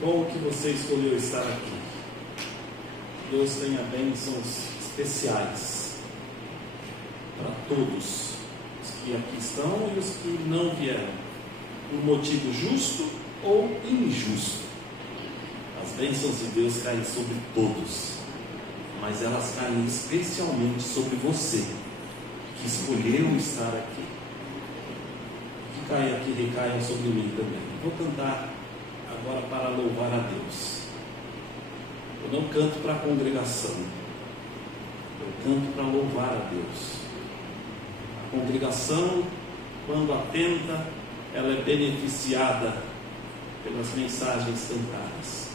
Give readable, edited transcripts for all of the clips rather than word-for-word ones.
bom que você escolheu estar aqui. Deus tenha bênçãos especiais para todos os que aqui estão e os que não vieram, por motivo justo ou injusto. As bênçãos de Deus caem sobre todos, mas elas caem especialmente sobre você, que escolheu estar aqui. Que caia aqui, recaiam sobre mim também. Vou cantar agora para louvar a Deus. Eu não canto para a congregação, eu canto para louvar a Deus. A congregação, quando atenta, ela é beneficiada pelas mensagens cantadas.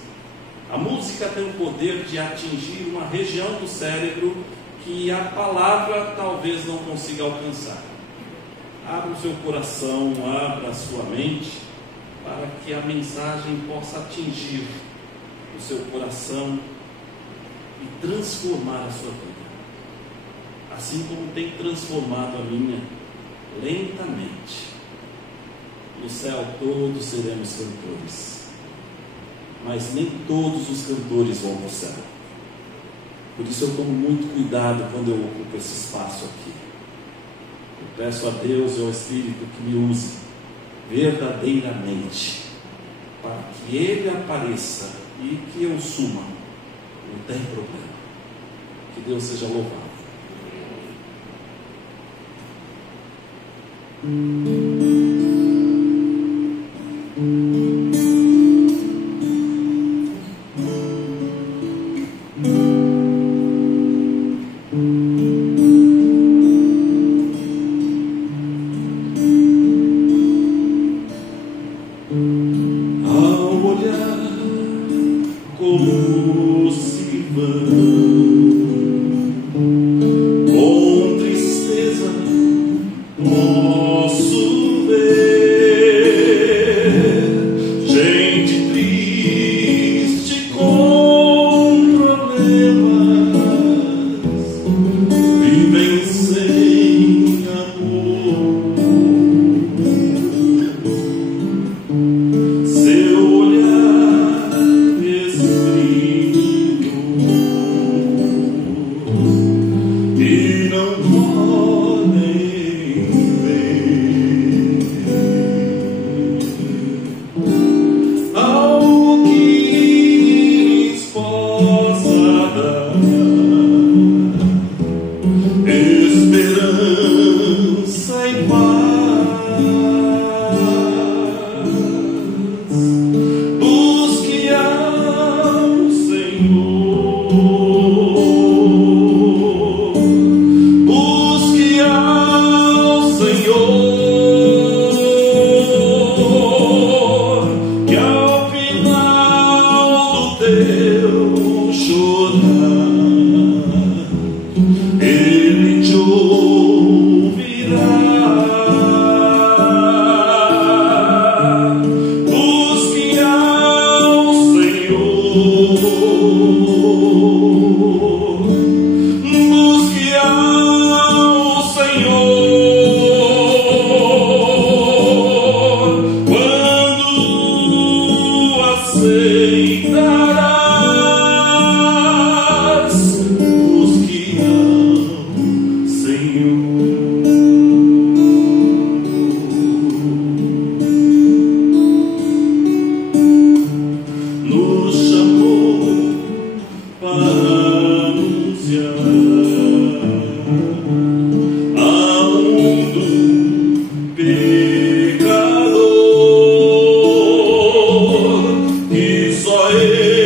A música tem o poder de atingir uma região do cérebro que a palavra talvez não consiga alcançar. Abra o seu coração, abra a sua mente, para que a mensagem possa atingir o seu coração e transformar a sua vida, assim como tem transformado a minha, lentamente. No céu todos seremos cantores, mas nem todos os cantores vão ao céu. Por isso eu tomo muito cuidado quando eu ocupo esse espaço aqui. Eu peço a Deus e ao Espírito que me use verdadeiramente, para que Ele apareça e que eu suma. Não tem problema. Que Deus seja louvado. Só ele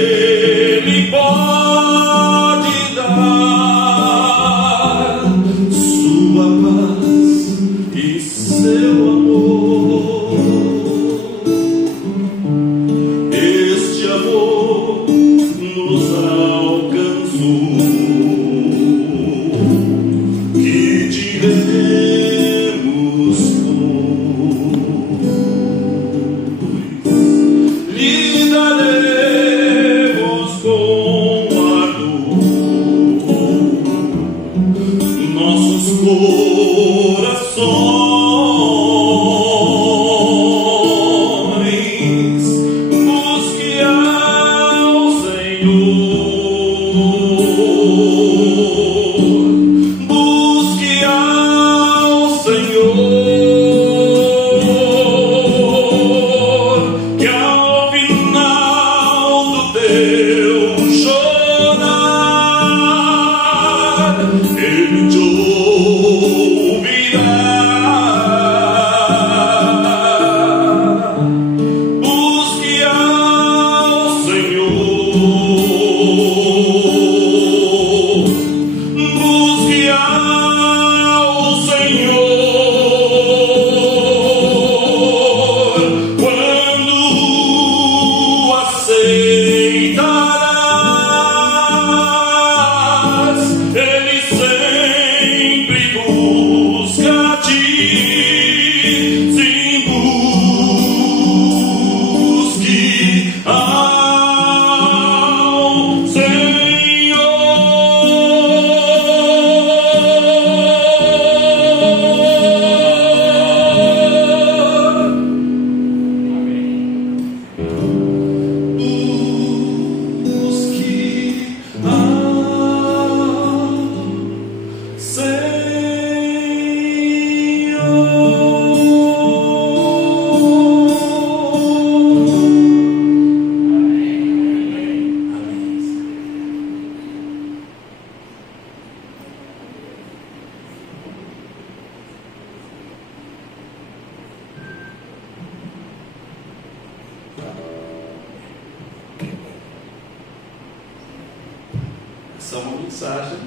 Essa é uma mensagem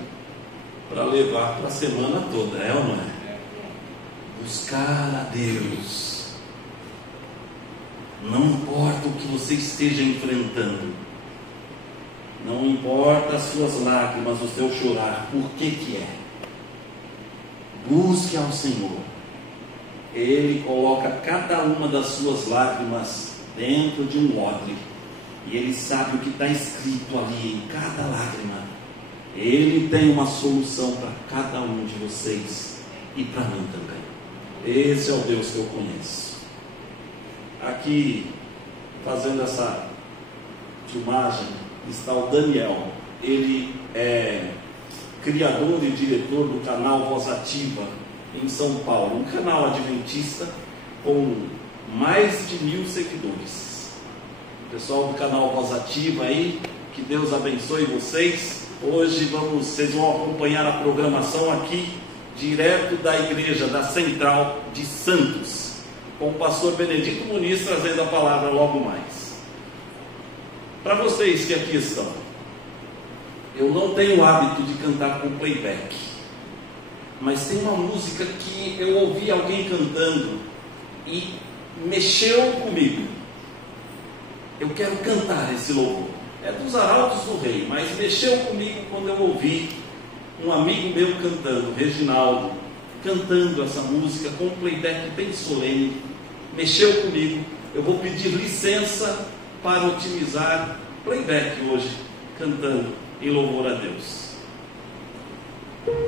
para levar para a semana toda, é ou não é? Buscar a Deus. Não importa o que você esteja enfrentando, não importa as suas lágrimas, o seu chorar, por que é? Busque ao Senhor. Ele coloca cada uma das suas lágrimas dentro de um odre, e Ele sabe o que está escrito ali em cada lágrima. Ele tem uma solução para cada um de vocês e para mim também. Esse é o Deus que eu conheço. Aqui, fazendo essa filmagem, está o Daniel. Ele é criador e diretor do canal Voz Ativa em São Paulo, um canal adventista com mais de 1000 seguidores. Pessoal do canal Voz Ativa aí, que Deus abençoe vocês. Hoje vocês vão acompanhar a programação aqui, direto da igreja, da Central de Santos, com o pastor Benedito Muniz trazendo a palavra logo mais. Para vocês que aqui estão, eu não tenho o hábito de cantar com playback, mas tem uma música que eu ouvi alguém cantando e mexeu comigo. Eu quero cantar esse louvor. É dos Arautos do Rei, mas mexeu comigo quando eu ouvi um amigo meu cantando, Reginaldo, cantando essa música com um playback bem solene. Mexeu comigo. Eu vou pedir licença para otimizar playback hoje, cantando em louvor a Deus. Muito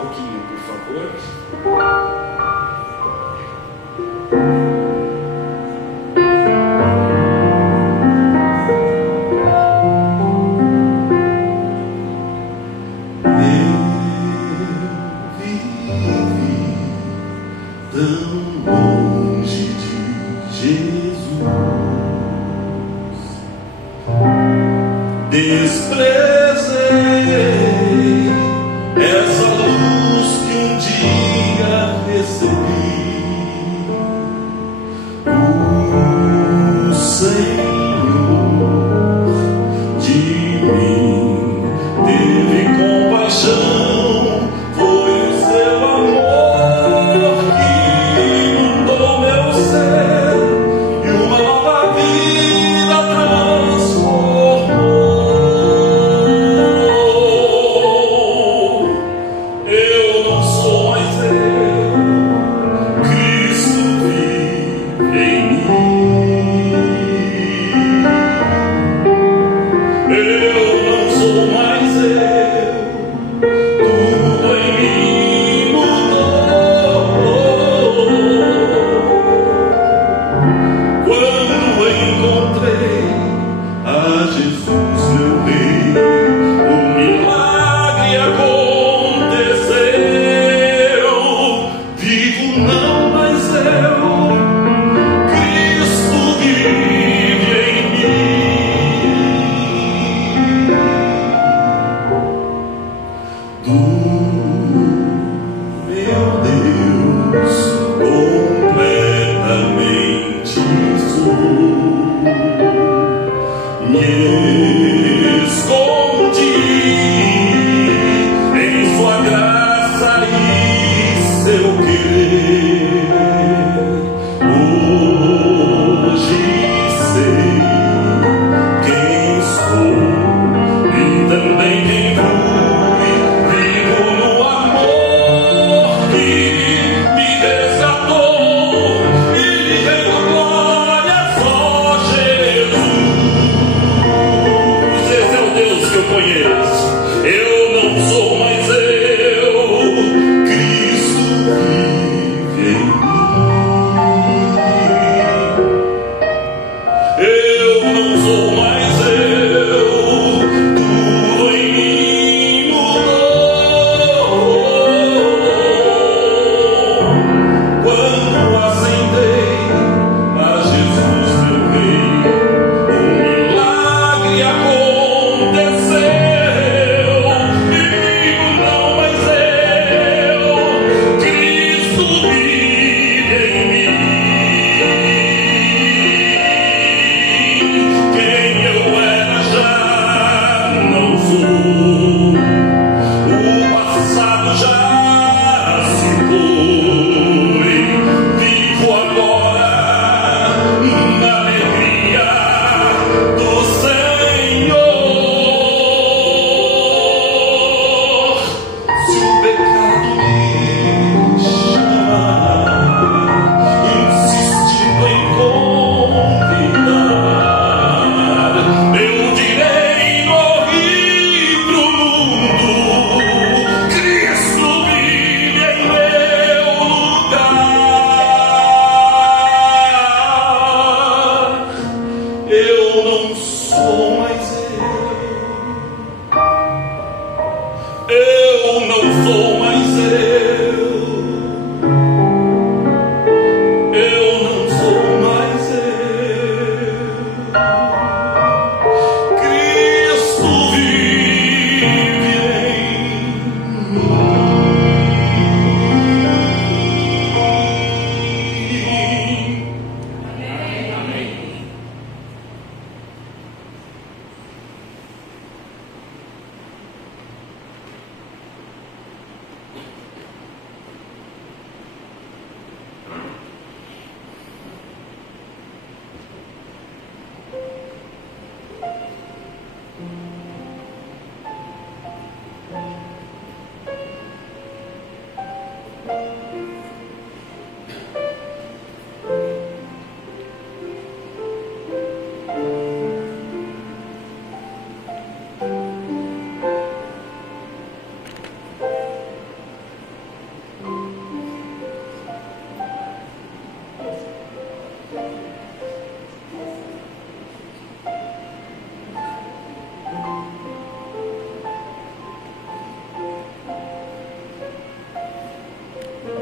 pouquinho, por favor.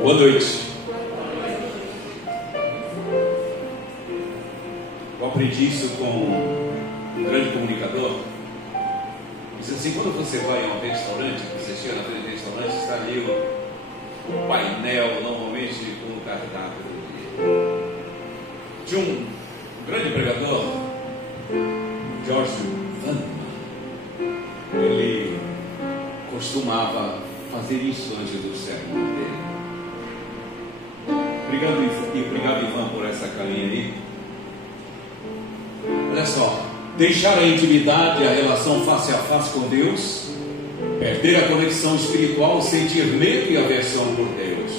Boa noite. Eu aprendi isso com um grande comunicador. Diz assim: quando você vai a um restaurante, você chega na frente do restaurante, está ali o painel, normalmente com o cardápio do dia. Tinha um grande pregador, George Vanderman. Ele costumava fazer isso antes do sermão dele. Obrigado, Ivan, por essa carinha aí. Olha só: deixar a intimidade, a relação face a face com Deus, perder a conexão espiritual, sentir medo e aversão por Deus.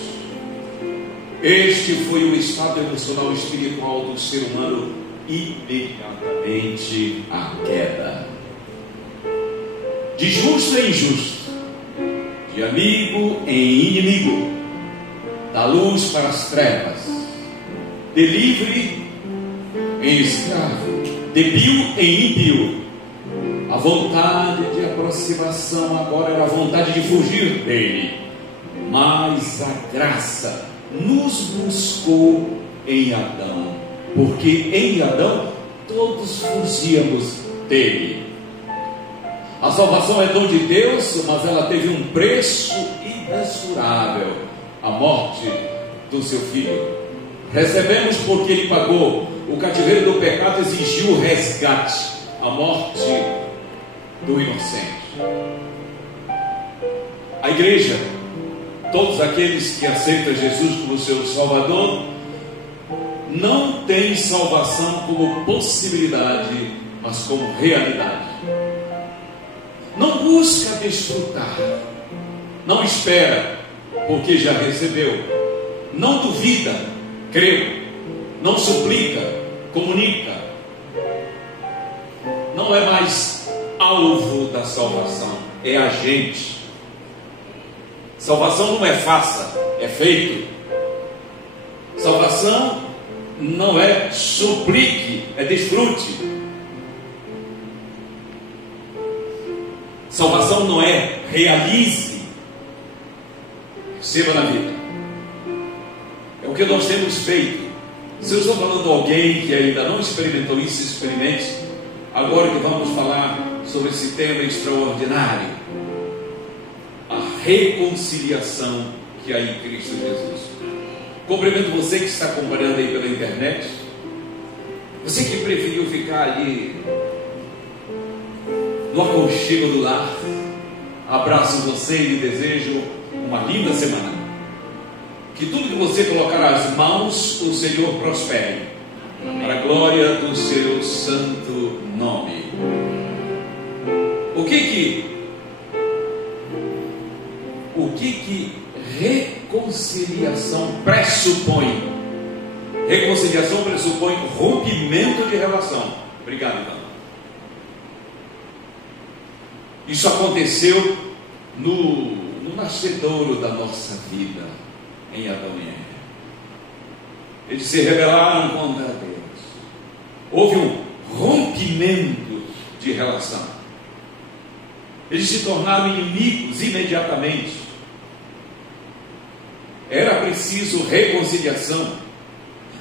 Este foi o estado emocional e espiritual do ser humano imediatamente à queda. De justo em injusto, de amigo em inimigo, da luz para as trevas, de livre em escravo, de vil em impio. A vontade de aproximação agora era a vontade de fugir dele, mas a graça nos buscou em Adão, porque em Adão todos fugíamos dele. A salvação é dom de Deus, mas ela teve um preço imensurável: a morte do seu filho. Recebemos porque ele pagou. O cativeiro do pecado exigiu o resgate, a morte do inocente. A igreja, todos aqueles que aceitam Jesus como seu Salvador, não tem salvação como possibilidade, mas como realidade. Não busca desfrutar, não espera, porque já recebeu. Não duvida, creu. Não suplica, comunica. Não é mais alvo da salvação, é agente. Salvação não é faça, é feito. Salvação não é suplique, é desfrute. Salvação não é realize, receba na vida. É o que nós temos feito. Se eu estou falando de alguém que ainda não experimentou isso, experimente. Agora que vamos falar sobre esse tema extraordinário, a reconciliação que há em Cristo Jesus. Cumprimento você que está acompanhando aí pela internet, você que preferiu ficar ali no aconchego do lar. Abraço você e lhe desejo uma linda semana. Que tudo que você colocar as mãos, o Senhor prospere, para a glória do seu santo nome. O que reconciliação pressupõe? Reconciliação pressupõe rompimento de relação. Obrigado, então. Isso aconteceu no nascedouro da nossa vida, em Adão e Eva. Eles se rebelaram contra Deus. Houve um rompimento de relação. Eles se tornaram inimigos imediatamente. Era preciso reconciliação,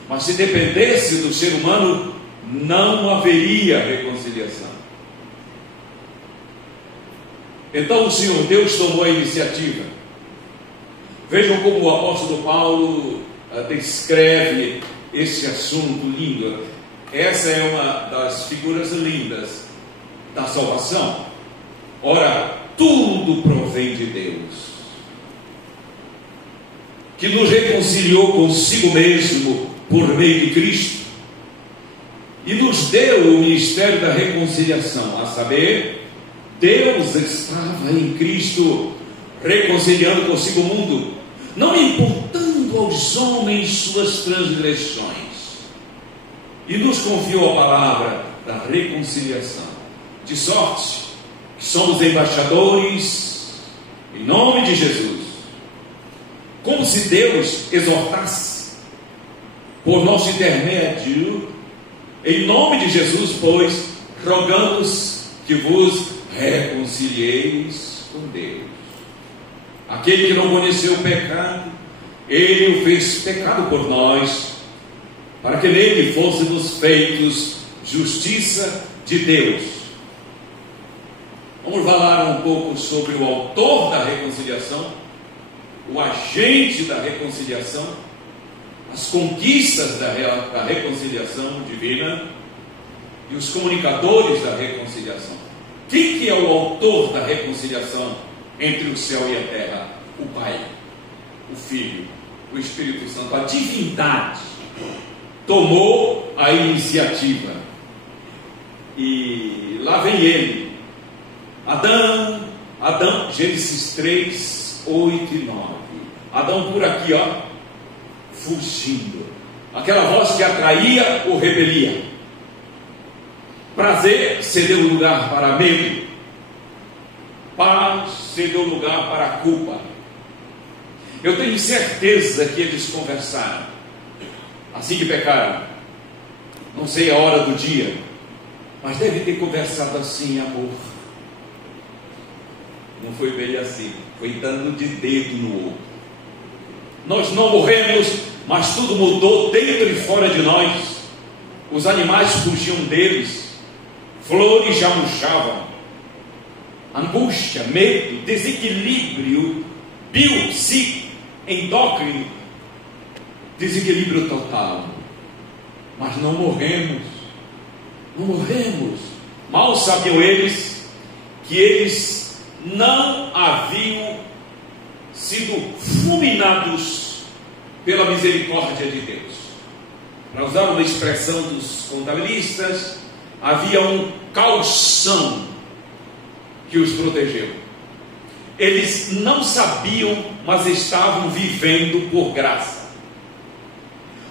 mas se dependesse do ser humano, não haveria reconciliação. Então o Senhor Deus tomou a iniciativa. Vejam como o apóstolo Paulo descreve esse assunto lindo. Essa é uma das figuras lindas da salvação. Ora, tudo provém de Deus, que nos reconciliou consigo mesmo por meio de Cristo e nos deu o ministério da reconciliação, a saber, Deus estava em Cristo reconciliando consigo o mundo, não imputando aos homens suas transgressões, e nos confiou a palavra da reconciliação, de sorte que somos embaixadores em nome de Jesus, como se Deus exortasse por nosso intermédio, em nome de Jesus, pois rogamos que vos reconcilieis com Deus. Aquele que não conheceu o pecado, ele o fez pecado por nós, para que nele fôssemos feitos justiça de Deus. Vamos falar um pouco sobre o autor da reconciliação, o agente da reconciliação, as conquistas da reconciliação divina e os comunicadores da reconciliação. Quem que é o autor da reconciliação entre o céu e a terra? O Pai, o Filho, o Espírito Santo. A divindade tomou a iniciativa. E lá vem ele, Adão, Gênesis 3, 8 e 9. Adão por aqui, ó, fugindo. Aquela voz que atraía ou repelia. Prazer cedeu lugar para medo. Paz cedeu lugar para a culpa. Eu tenho certeza que eles conversaram assim que pecaram. Não sei a hora do dia, mas deve ter conversado assim, amor. Não foi bem assim, foi dando de dedo no outro. Nós não morremos, mas tudo mudou dentro e fora de nós. Os animais fugiam deles, flores já murchavam. Angústia, medo, desequilíbrio endócrino, desequilíbrio total. Mas não morremos. Mal sabiam eles que eles não haviam sido fulminados pela misericórdia de Deus. Para usar uma expressão dos contabilistas, havia um calção que os protegeu. Eles não sabiam, mas estavam vivendo por graça.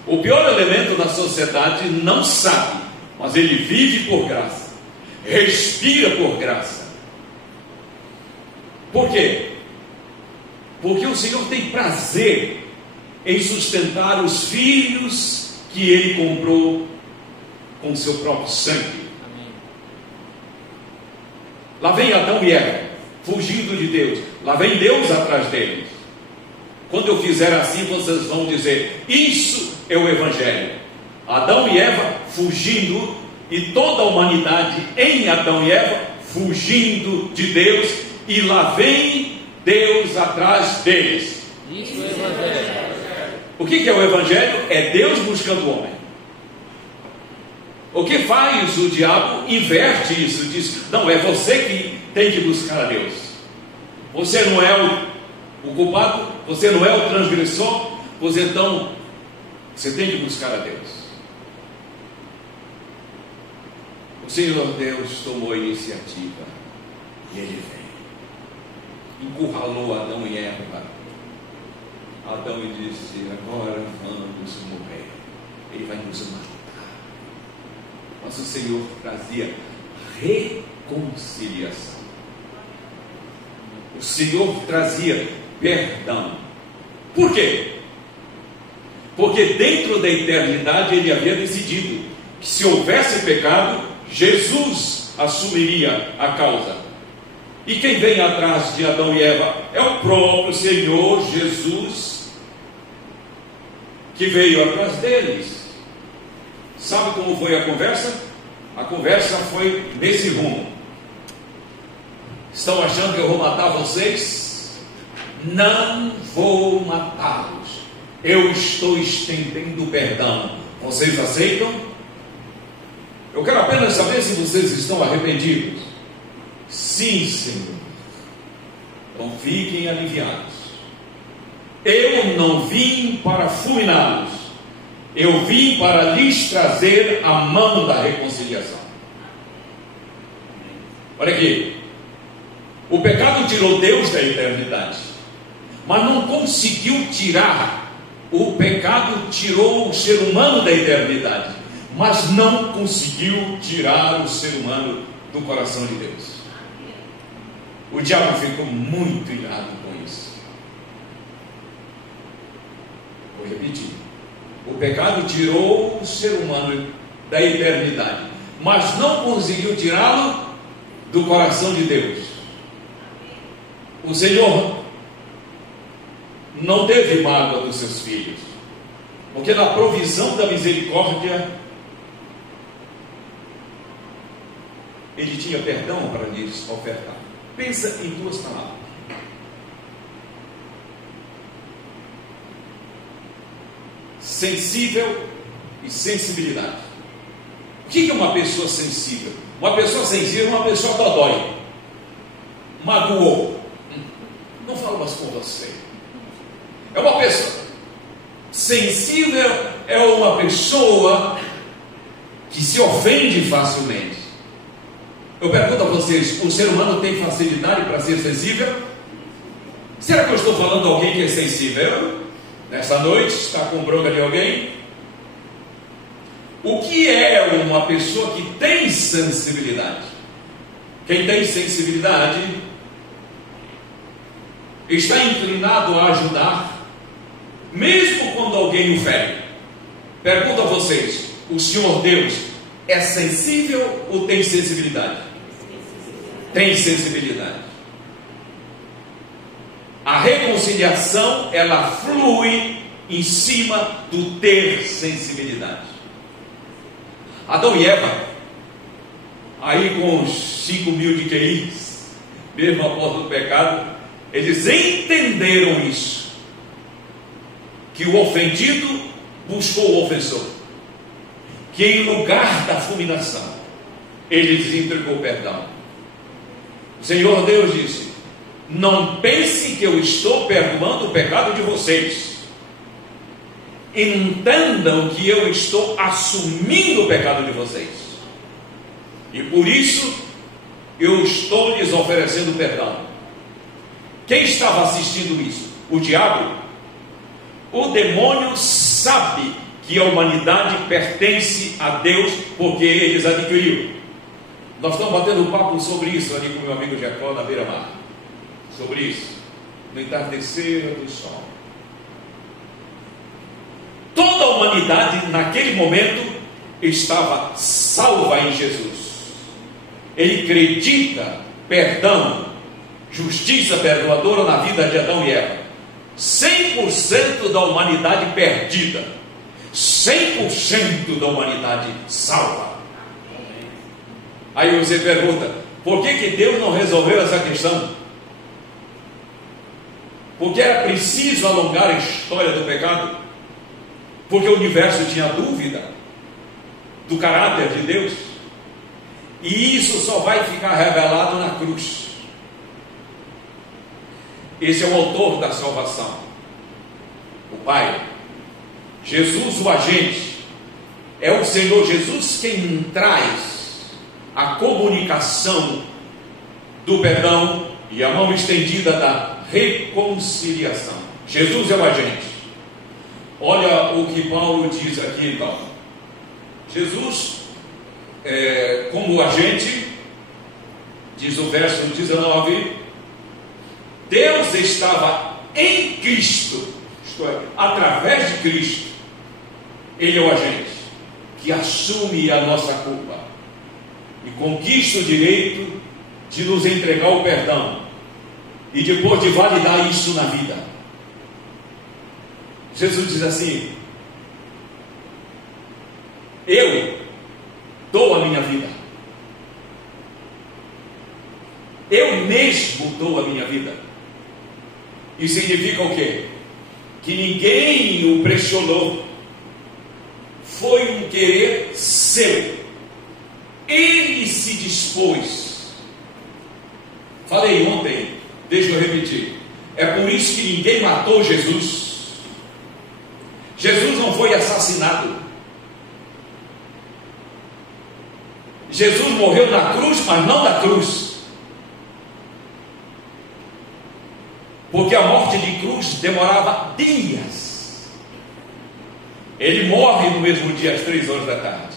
O pior elemento da sociedade não sabe, mas ele vive por graça, respira por graça. Por quê? Porque o Senhor tem prazer em sustentar os filhos que Ele comprou com o seu próprio sangue. Lá vem Adão e Eva, fugindo de Deus. Lá vem Deus atrás deles. Quando eu fizer assim, vocês vão dizer: isso é o Evangelho. Adão e Eva fugindo, e toda a humanidade em Adão e Eva fugindo de Deus, e lá vem Deus atrás deles. Isso é o Evangelho. O que é o Evangelho? É Deus buscando o homem. O que faz o diabo? Inverte isso, diz: não, é você que tem que buscar a Deus. Você não é o culpado, você não é o transgressor, você tem que buscar a Deus. O Senhor Deus tomou a iniciativa e Ele vem, encurralou Adão e Eva. Adão lhe disse: agora vamos morrer, Ele vai nos matar. Mas o Senhor trazia reconciliação. O Senhor trazia perdão. Por quê? Porque dentro da eternidade Ele havia decidido que se houvesse pecado, Jesus assumiria a causa. E quem vem atrás de Adão e Eva é o próprio Senhor Jesus, que veio atrás deles. Sabe como foi a conversa? A conversa foi nesse rumo: estão achando que eu vou matar vocês? Não vou matá-los. Eu estou estendendo perdão. Vocês aceitam? Eu quero apenas saber se vocês estão arrependidos. Sim, Senhor. Então fiquem aliviados. Eu não vim para fulminá-los, eu vim para lhes trazer a mão da reconciliação. Olha aqui, o pecado tirou Deus da eternidade. mas não conseguiu tirar. O pecado tirou o ser humano da eternidade, mas não conseguiu tirar o ser humano do coração de Deus. O diabo ficou muito irado com isso. Vou repetir. O pecado tirou o ser humano da eternidade, mas não conseguiu tirá-lo do coração de Deus. O Senhor não teve mágoa dos seus filhos, porque na provisão da misericórdia Ele tinha perdão para lhes ofertar. Pensa em duas palavras: sensível e sensibilidade. O que é uma pessoa sensível? Uma pessoa sensível é uma pessoa dodói, magoou, não falo mais com você. É uma pessoa sensível, é uma pessoa que se ofende facilmente. Eu pergunto a vocês: o ser humano tem facilidade para ser sensível? Será que eu estou falando de alguém que é sensível? Nessa noite, está com bronca de alguém? O que é uma pessoa que tem sensibilidade? Quem tem sensibilidade está inclinado a ajudar, mesmo quando alguém o fere. Pergunto a vocês: o Senhor Deus é sensível ou tem sensibilidade? Tem sensibilidade. A reconciliação, ela flui em cima do ter sensibilidade. Adão e Eva, aí com os 5.000 de QIs, mesmo após o pecado, eles entenderam isso, que o ofendido buscou o ofensor, que em lugar da fulminação ele lhes entregou perdão. O Senhor Deus disse: não pense que eu estou perdoando o pecado de vocês, entendam que eu estou assumindo o pecado de vocês, e por isso eu estou lhes oferecendo perdão. Quem estava assistindo isso? O diabo? O demônio sabe que a humanidade pertence a Deus, porque eles adquiriram. Nós estamos batendo um papo sobre isso ali com meu amigo Jacó na beira-mar, sobre isso, no entardecer do sol. Toda a humanidade naquele momento estava salva em Jesus. Ele acredita perdão, justiça perdoadora na vida de Adão e Eva. 100% da humanidade perdida, 100% da humanidade salva. Aí você pergunta: por que Deus não resolveu essa questão? Porque era preciso alongar a história do pecado? Porque o universo tinha dúvida do caráter de Deus? E isso só vai ficar revelado na cruz. Esse é o autor da salvação, o Pai. Jesus, o agente, é o Senhor Jesus quem traz a comunicação do perdão e a mão estendida da reconciliação. Jesus é o agente. Olha o que Paulo diz aqui então. Jesus, como agente, diz o verso 19, Deus estava em Cristo, isto é, através de Cristo. Ele é o agente que assume a nossa culpa e conquista o direito de nos entregar o perdão e depois de validar isso na vida. Jesus diz assim: eu dou a minha vida, eu mesmo dou a minha vida. Isso significa o quê? Que ninguém o pressionou, foi um querer seu, ele se dispôs. Falei ontem, deixa eu repetir, é por isso que ninguém matou Jesus. Jesus não foi assassinado. Jesus morreu na cruz, mas não na cruz. porque a morte de cruz demorava dias. Ele morre no mesmo dia às 3 horas da tarde,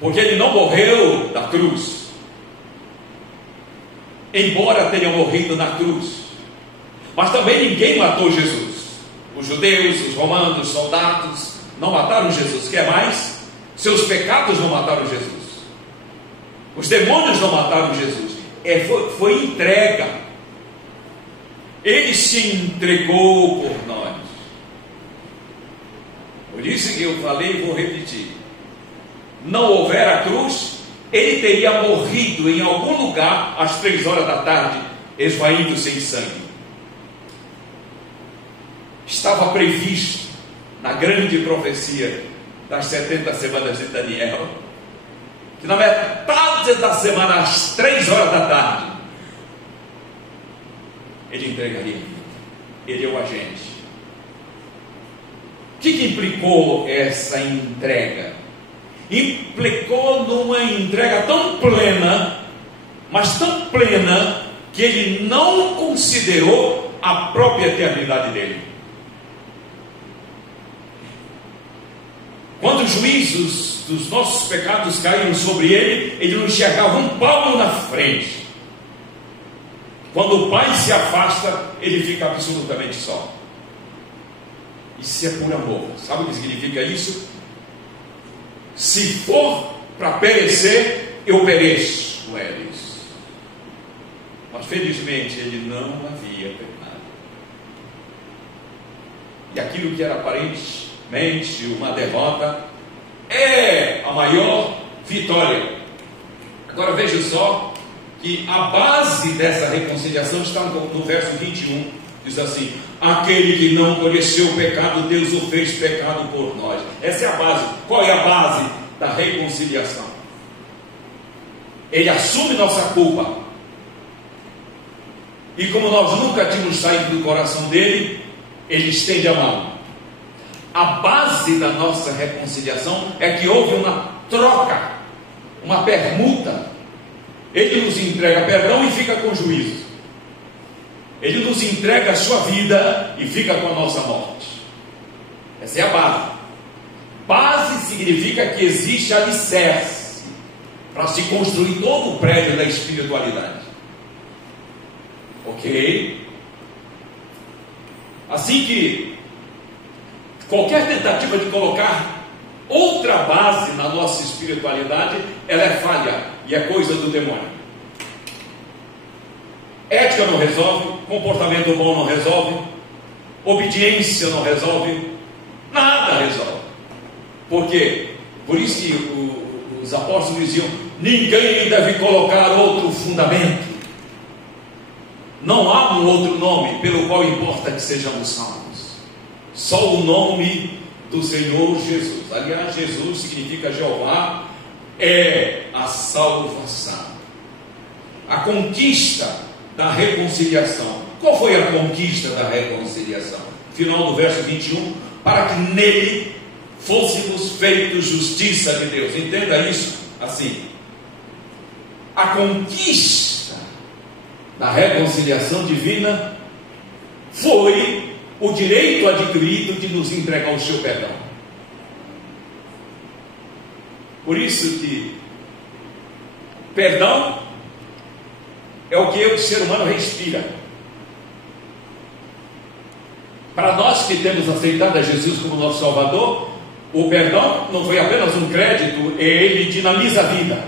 porque ele não morreu da cruz, embora tenha morrido na cruz. Mas também ninguém matou Jesus. Os judeus, os romanos, os soldados não mataram Jesus. Quer mais? Seus pecados não mataram Jesus. Os demônios não mataram Jesus. Foi entrega. Ele se entregou por nós. Por isso que eu falei e vou repetir: não houver a cruz, ele teria morrido em algum lugar às 3 horas da tarde, esvaindo-se em sangue. Estava previsto na grande profecia das 70 semanas de Daniel, que na metade da semana, às 3 horas da tarde, ele entregaria. Ele é o agente. O que implicou essa entrega? Implicou numa entrega tão plena, mas tão plena, que ele não considerou a própria eternidade dele. Quando os juízos dos nossos pecados caíram sobre ele, ele não enxergava um palmo na frente. Quando o Pai se afasta, ele fica absolutamente só. Isso é por amor. Sabe o que significa isso? Se for para perecer, eu pereço com eles. Mas felizmente ele não havia pecado. E aquilo que era aparentemente uma derrota é a maior vitória. Agora veja só que a base dessa reconciliação está no verso 21. Diz assim: aquele que não conheceu o pecado, Deus o fez pecado por nós. Essa é a base. Qual é a base da reconciliação? Ele assume nossa culpa, e como nós nunca tínhamos saído do coração dele, ele estende a mão. A base da nossa reconciliação é que houve uma troca, uma permuta. Ele nos entrega perdão e fica com juízo. Ele nos entrega a sua vida e fica com a nossa morte. Essa é a base. Base significa que existe alicerce para se construir todo o prédio da espiritualidade. Ok? Assim que qualquer tentativa de colocar outra base na nossa espiritualidade, ela é falha e é coisa do demônio. Ética não resolve, comportamento bom não resolve, obediência não resolve, nada resolve. Por quê? Por isso que os apóstolos diziam: ninguém deve colocar outro fundamento. Não há um outro nome pelo qual importa que sejamos salvos. Só o nome do Senhor Jesus. Aliás, Jesus significa Jeová é a salvação. A conquista da reconciliação. Qual foi a conquista da reconciliação? Final do verso 21, para que nele fôssemos feitos justiça de Deus. Entenda isso assim: a conquista da reconciliação divina foi o direito adquirido de nos entregar o seu perdão. Por isso que perdão é o que o ser humano respira. Para nós que temos aceitado a Jesus como nosso Salvador, o perdão não foi apenas um crédito, ele dinamiza a vida.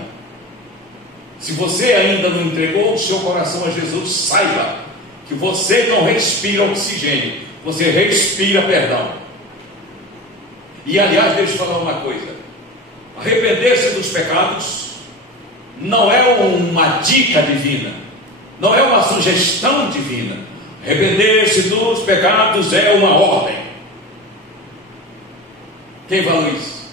Se você ainda não entregou o seu coração a Jesus, saiba que você não respira oxigênio, você respira perdão. E aliás, deixa eu falar uma coisa: arrepender-se dos pecados não é uma dica divina, não é uma sugestão divina. Arrepender-se dos pecados é uma ordem. Quem falou isso?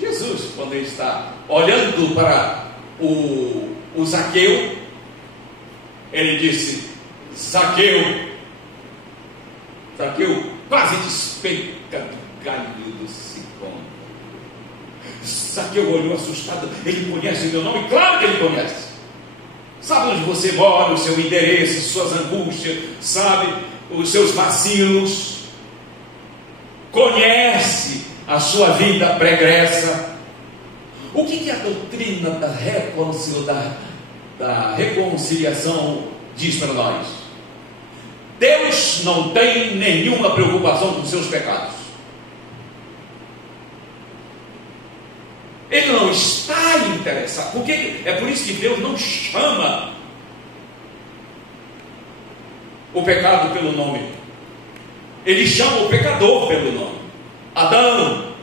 Jesus, quando ele está olhando para o Zaqueu, ele disse: Zaqueu, quase despenca do galho do Sicom. Zaqueu olhou assustado. Ele conhece o meu nome? Claro que ele conhece. sabe onde você mora, o seu endereço, suas angústias, sabe os seus vacilos, conhece a sua vida pregressa. O que a doutrina da reconciliação diz para nós? Deus não tem nenhuma preocupação com os seus pecados. Ele não está interessado. Porque é por isso que Deus não chama o pecado pelo nome. Ele chama o pecador pelo nome. Adão,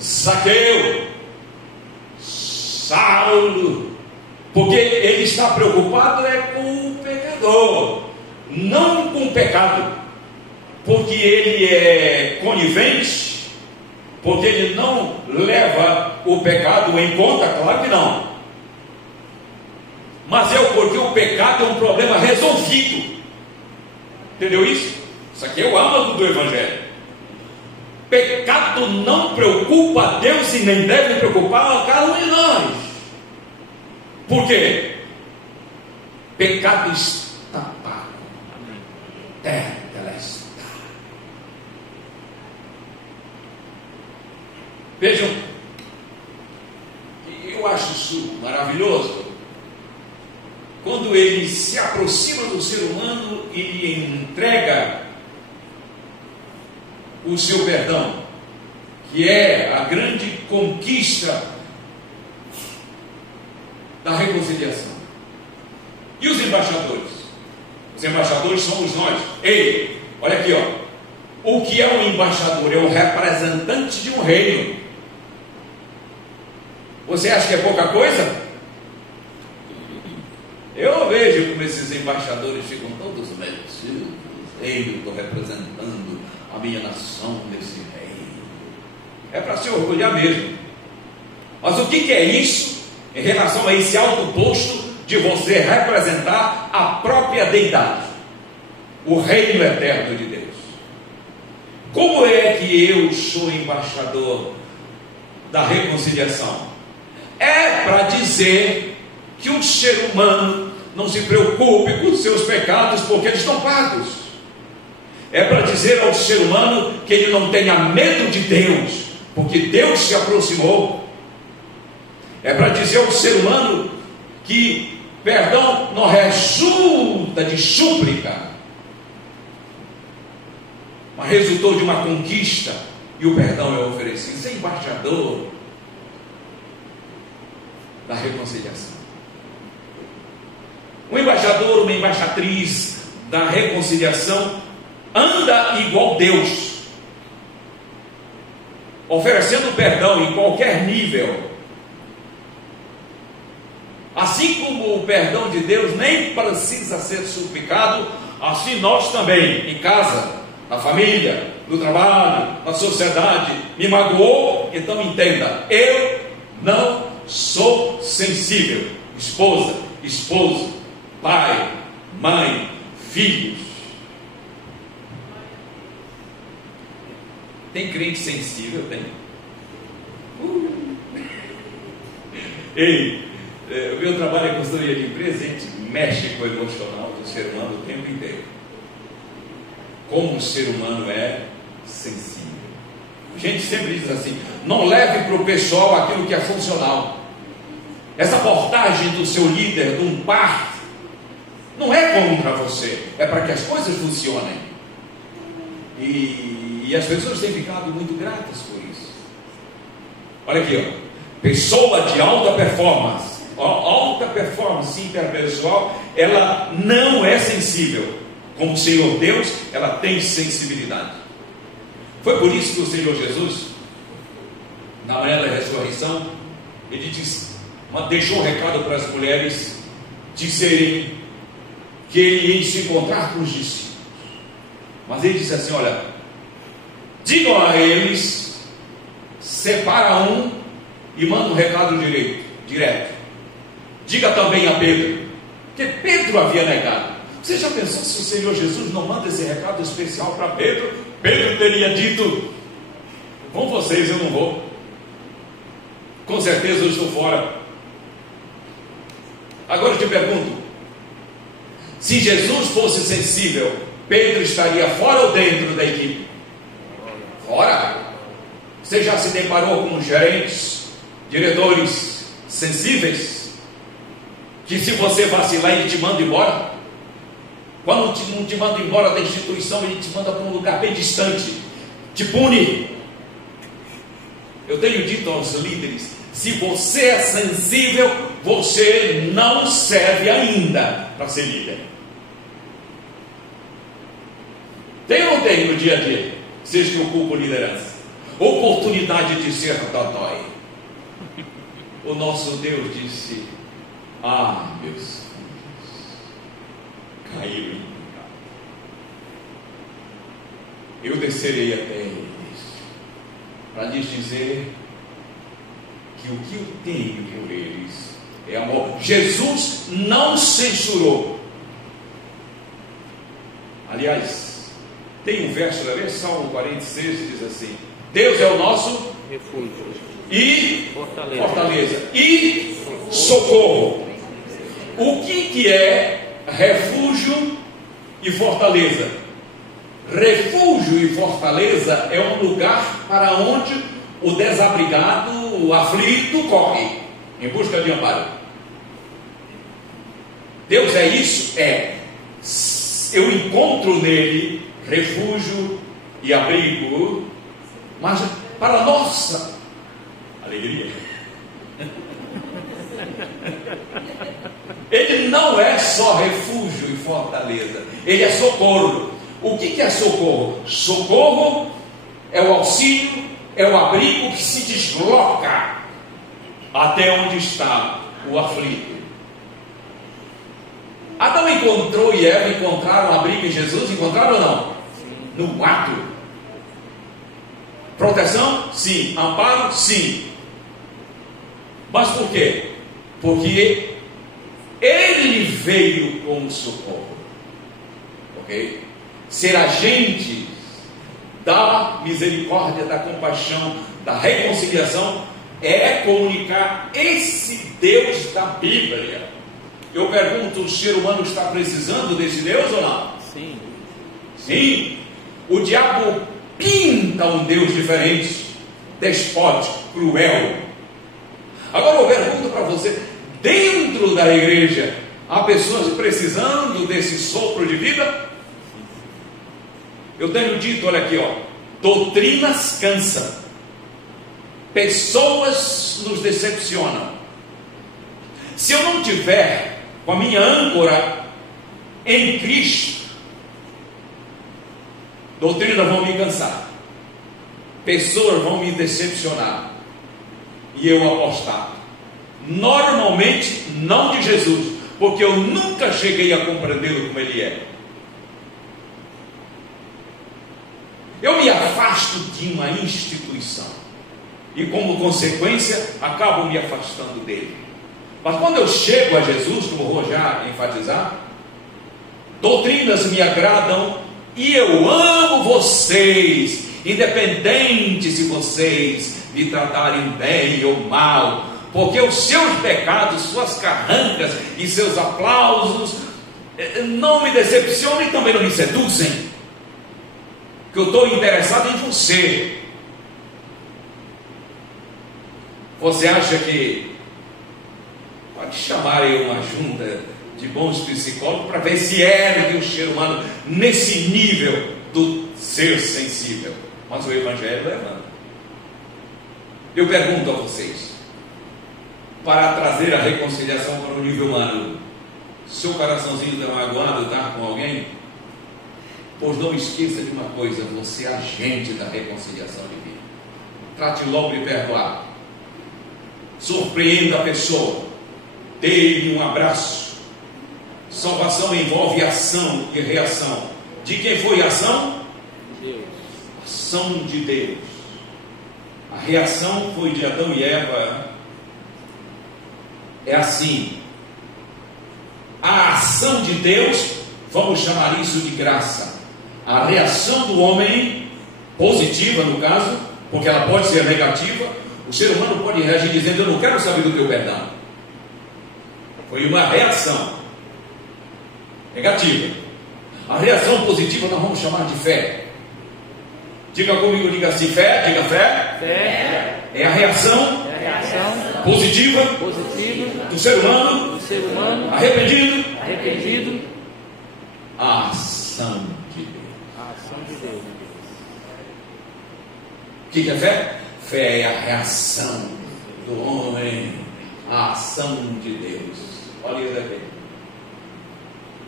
Zaqueu, Saulo. Porque ele está preocupado com o pecador, não com o pecado. Porque ele é conivente, porque ele não leva o pecado em conta, claro que não. Mas porque o pecado é um problema resolvido. Entendeu isso? Isso aqui é o âmago do Evangelho. Pecado não preocupa a Deus e nem deve preocupar a cada um de nós. Por quê? Pecado está pago. Terra ela está. Vejam, eu acho isso maravilhoso. Quando ele se aproxima do ser humano e lhe entrega o seu perdão, que é a grande conquista da reconciliação. E os embaixadores? Os embaixadores somos nós. Ei, olha aqui, ó. O que é um embaixador? É um representante de um reino. Você acha que é pouca coisa? Eu vejo como esses embaixadores ficam todos metidos. Eu estou representando a minha nação nesse reino. É para se orgulhar mesmo. Mas o que é isso em relação a esse alto posto de você representar a própria deidade, o reino eterno de Deus? Como é que eu sou embaixador da reconciliação? É para dizer que o ser humano não se preocupe com os seus pecados, porque eles estão pagos. É para dizer ao ser humano que ele não tenha medo de Deus, porque Deus se aproximou. É para dizer ao ser humano que perdão não resulta de súplica, mas resultou de uma conquista, e o perdão é oferecido. Você é embaixador da reconciliação. Um embaixador, uma embaixatriz da reconciliação anda igual Deus, oferecendo perdão em qualquer nível. Assim como o perdão de Deus nem precisa ser suplicado, assim nós também, em casa, na família, no trabalho, na sociedade. Me magoou? Então entenda, eu não sou sensível. Esposa, esposo, pai, mãe, filhos. Tem crente sensível? Tem. Ei, o meu trabalho é consultoria de empresa. A gente mexe com o emocional do ser humano o tempo inteiro. Como o ser humano é sensível. A gente sempre diz assim: não leve para o pessoal aquilo que é funcional. Essa abordagem do seu líder, de um par, não é contra você, é para que as coisas funcionem. E as pessoas têm ficado muito gratas por isso. Olha aqui, ó. Pessoa de alta performance, alta performance interpessoal, ela não é sensível. Como o Senhor Deus, ela tem sensibilidade. Foi por isso que o Senhor Jesus, na manhã da ressurreição, ele deixou um recado para as mulheres dizerem que ele ia se encontrar com os discípulos. Mas ele disse assim: olha, digam a eles, separa um e manda um recado direto. Diga também a Pedro, que Pedro havia negado. Você já pensou se o Senhor Jesus não manda esse recado especial para Pedro? Pedro teria dito: vão vocês, eu não vou. Com certeza eu estou fora. Agora eu te pergunto, se Jesus fosse sensível, Pedro estaria fora ou dentro da equipe? Fora. Você já se deparou com gerentes, diretores sensíveis, que se você vacilar ele te manda embora? Quando não te manda embora da instituição, ele te manda para um lugar bem distante, te pune. Eu tenho dito aos líderes, se você é sensível, você não serve ainda para ser líder. Tem ou não tem no dia a dia? Seja que ocupa liderança, oportunidade de ser dodói. O nosso Deus disse: ah, meus filhos, caiu em pecado. Eu descerei até eles para lhes dizer que o que eu tenho por eles é amor. Jesus não censurou. Aliás, tem um verso da vez, Salmo 46, diz assim: Deus é o nosso refúgio e fortaleza e socorro. O que é refúgio e fortaleza? Refúgio e fortaleza é um lugar para onde o desabrigado, o aflito corre em busca de amparo. Deus é isso? É. Eu encontro nele refúgio e abrigo, mas para nossa alegria. Ele não é só refúgio e fortaleza, ele é socorro. O que é socorro? Socorro é o auxílio, é o abrigo que se desloca até onde está o aflito. Adão encontrou e Eva encontraram abrigo em Jesus? Encontraram ou não? No ato. Proteção? Sim. Amparo? Sim. Mas por quê? Porque ele veio como socorro. Ok? Ser agente da misericórdia, da compaixão, da reconciliação é comunicar esse Deus da Bíblia. Eu pergunto, o ser humano está precisando desse Deus ou não? Sim. Sim. O diabo pinta um Deus diferente, despótico, cruel. Agora eu pergunto para você, dentro da igreja, há pessoas precisando desse sopro de vida? Eu tenho dito, olha aqui, ó, doutrinas cansam, pessoas nos decepcionam. Se eu não tiver com a minha âncora em Cristo, doutrinas vão me cansar, pessoas vão me decepcionar e eu apostar. Normalmente não de Jesus, porque eu nunca cheguei a compreendê-lo como ele é. Eu me afasto de uma instituição e, como consequência, acabo me afastando dele. Mas quando eu chego a Jesus, como vou já enfatizar, doutrinas me agradam e eu amo vocês, independente se vocês me tratarem bem ou mal, porque os seus pecados, suas carrancas e seus aplausos não me decepcionam e também não me seduzem. Que eu estou interessado em você. Você acha que pode chamar aí uma junta de bons psicólogos para ver se ergue o ser humano nesse nível do ser sensível? Mas o Evangelho levanta. Eu pergunto a vocês, para trazer a reconciliação para o nível humano, seu coraçãozinho está magoado, está com alguém? Pois não esqueça de uma coisa, você é agente da reconciliação divina. Trate logo de perdoar. Surpreenda a pessoa. Dê-lhe um abraço. Salvação envolve ação e reação. De quem foi a ação? Deus. Ação de Deus. A reação foi de Adão e Eva. É assim. A ação de Deus, vamos chamar isso de graça. A reação do homem, positiva no caso, porque ela pode ser negativa. O ser humano pode reagir dizendo: eu não quero saber do teu perdão. Foi uma reação negativa. A reação positiva nós vamos chamar de fé. Diga comigo, diga assim, fé, diga fé. Fé é a reação, positiva do ser humano, arrependido à ação de Deus. O que é fé? Fé é a reação do homem à ação de Deus. Olha isso aqui.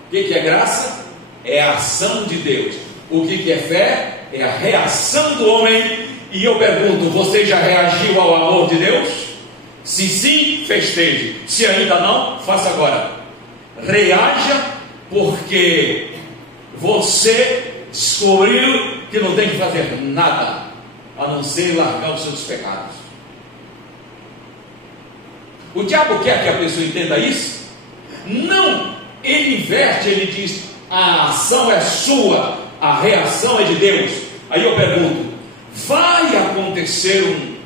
O que é graça? É a ação de Deus. O que é fé? É a reação do homem. E eu pergunto, você já reagiu ao amor de Deus? Se sim, festeje. Se ainda não, faça agora. Reaja, porque você descobriu que não tem que fazer nada a não ser largar os seus pecados. O diabo quer que a pessoa entenda isso? Não, ele inverte, ele diz: a ação é sua, a reação é de Deus. Aí eu pergunto: vai acontecer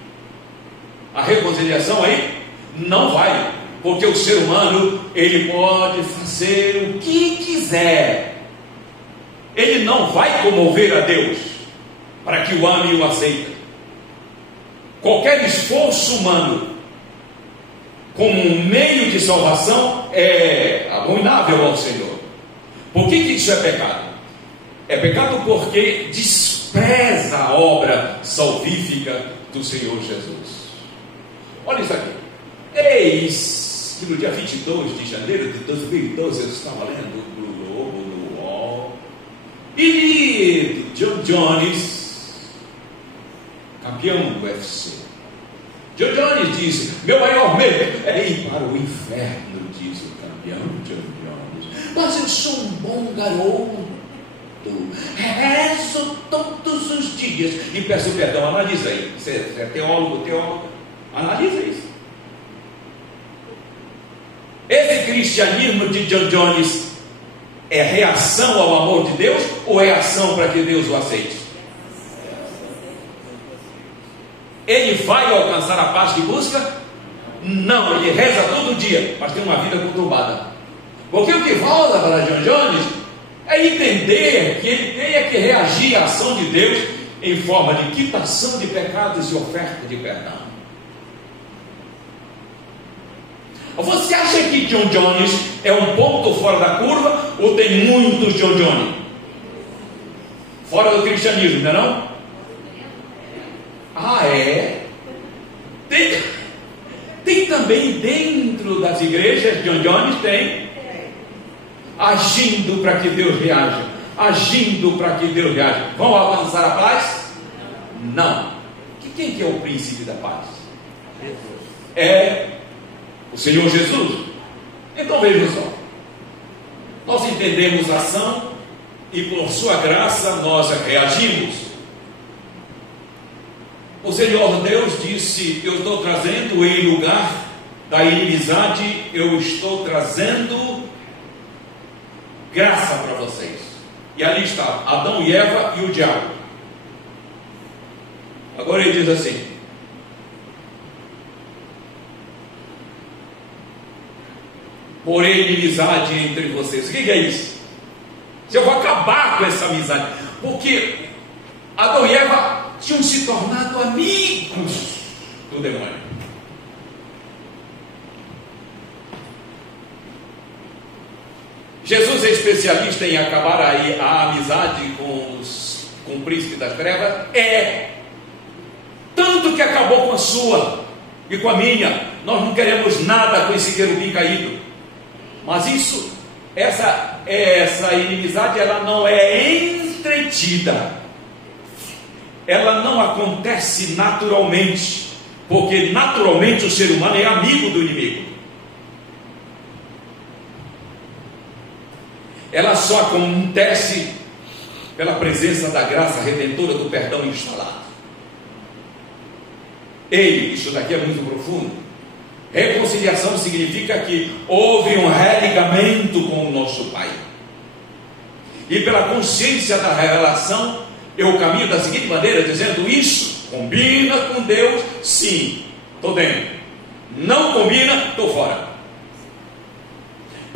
a reconciliação aí? Não vai, porque o ser humano, ele pode fazer o que quiser, ele não vai comover a Deus para que o ame e o aceite. Qualquer esforço humano como um meio de salvação é abominável ao Senhor. Por que isso é pecado? É pecado porque despreza a obra salvífica do Senhor Jesus. Olha isso aqui. Eis que no dia 22 de janeiro de 2012 eu estava lendo no Globo, no UOL, e John Jones, campeão do UFC. John Jones disse: meu maior medo é ir para o inferno, diz o campeão John Jones. Mas eu sou um bom garoto, rezo todos os dias e peço perdão. Analisa aí. Você é teólogo, analisa isso. Esse cristianismo de John Jones é reação ao amor de Deus ou é ação para que Deus o aceite? Ele vai alcançar a paz que busca? Não, ele reza todo dia, mas tem uma vida conturbada. Porque o que falta para John Jones é entender que ele tenha que reagir à ação de Deus em forma de quitação de pecados e oferta de perdão. Você acha que John Jones é um ponto fora da curva ou tem muitos John Jones? Fora do cristianismo, não é não? Ah, é? Tem também dentro das igrejas John Jones, tem. Agindo para que Deus reaja. Vão alcançar a paz? Não. Quem que é o príncipe da paz? É o Senhor Jesus. Então vejam só, nós entendemos a ação e por sua graça nós reagimos. O Senhor Deus disse: eu estou trazendo em lugar da inimizade, eu estou trazendo graça para vocês. E ali está Adão e Eva e o diabo. Agora ele diz assim: porém inimizade entre vocês. O que é isso? Eu vou acabar com essa amizade, porque Adão e Eva tinham se tornado amigos do demônio. Jesus é especialista em acabar aí a amizade com o príncipe das trevas. Tanto que acabou com a sua e com a minha. Nós não queremos nada com esse querubim caído. Mas essa inimizade, ela não é entretida. Ela não acontece naturalmente, porque naturalmente o ser humano é amigo do inimigo. Ela só acontece pela presença da graça redentora do perdão instalado. Isso daqui é muito profundo. Reconciliação significa que houve um religamento com o nosso Pai. E pela consciência da revelação, eu caminho da seguinte maneira, dizendo: isso combina com Deus, sim, estou dentro. Não combina, estou fora.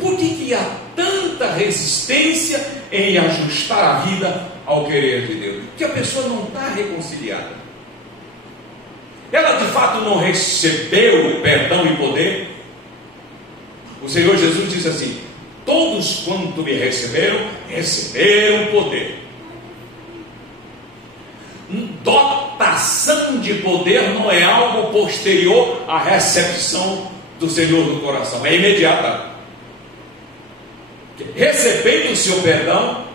Por que há tanta resistência em ajustar a vida ao querer de Deus? Porque a pessoa não está reconciliada. Ela de fato não recebeu perdão e poder. O Senhor Jesus diz assim: todos quanto me receberam, receberam poder. Dotação de poder não é algo posterior à recepção do Senhor no coração, é imediata. Recebendo o seu perdão,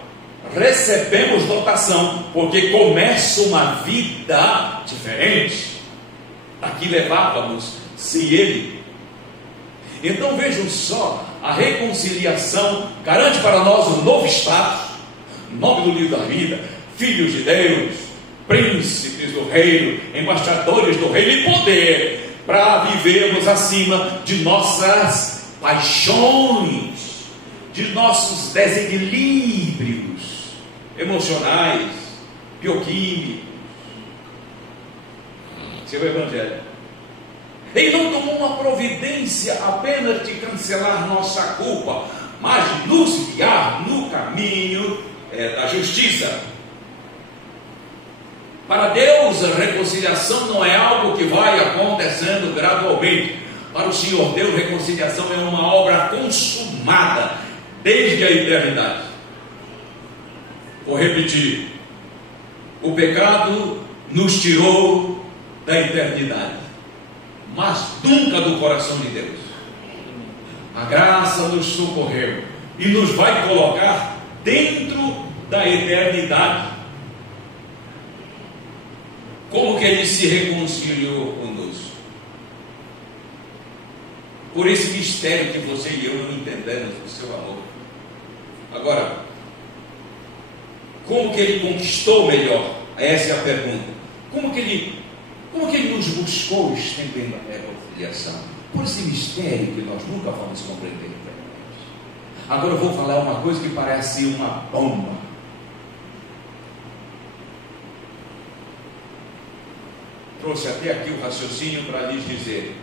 recebemos dotação, porque começa uma vida diferente da que levávamos sem Ele. Então vejam só, a reconciliação garante para nós um novo status, nome do livro da vida, filhos de Deus, príncipes do reino, embaixadores do reino e poder, para vivermos acima de nossas paixões, de nossos desequilíbrios emocionais, bioquímicos. Seu Evangelho. Ele não tomou uma providência apenas de cancelar nossa culpa, mas de nos guiar no caminho da justiça. Para Deus, a reconciliação não é algo que vai acontecendo gradualmente. Para o Senhor Deus, reconciliação é uma obra consumada desde a eternidade. Vou repetir: o pecado nos tirou da eternidade, mas nunca do coração de Deus. A graça nos socorreu e nos vai colocar dentro da eternidade. Como que Ele se reconciliou conosco? Por esse mistério que você e eu não entendemos do seu amor. Agora, como que Ele conquistou melhor? Essa é a pergunta. Como que Ele nos buscou estendendo a reconciliação? Por esse mistério que nós nunca vamos compreender. Agora eu vou falar uma coisa que parece uma bomba. Trouxe até aqui o raciocínio para lhes dizer: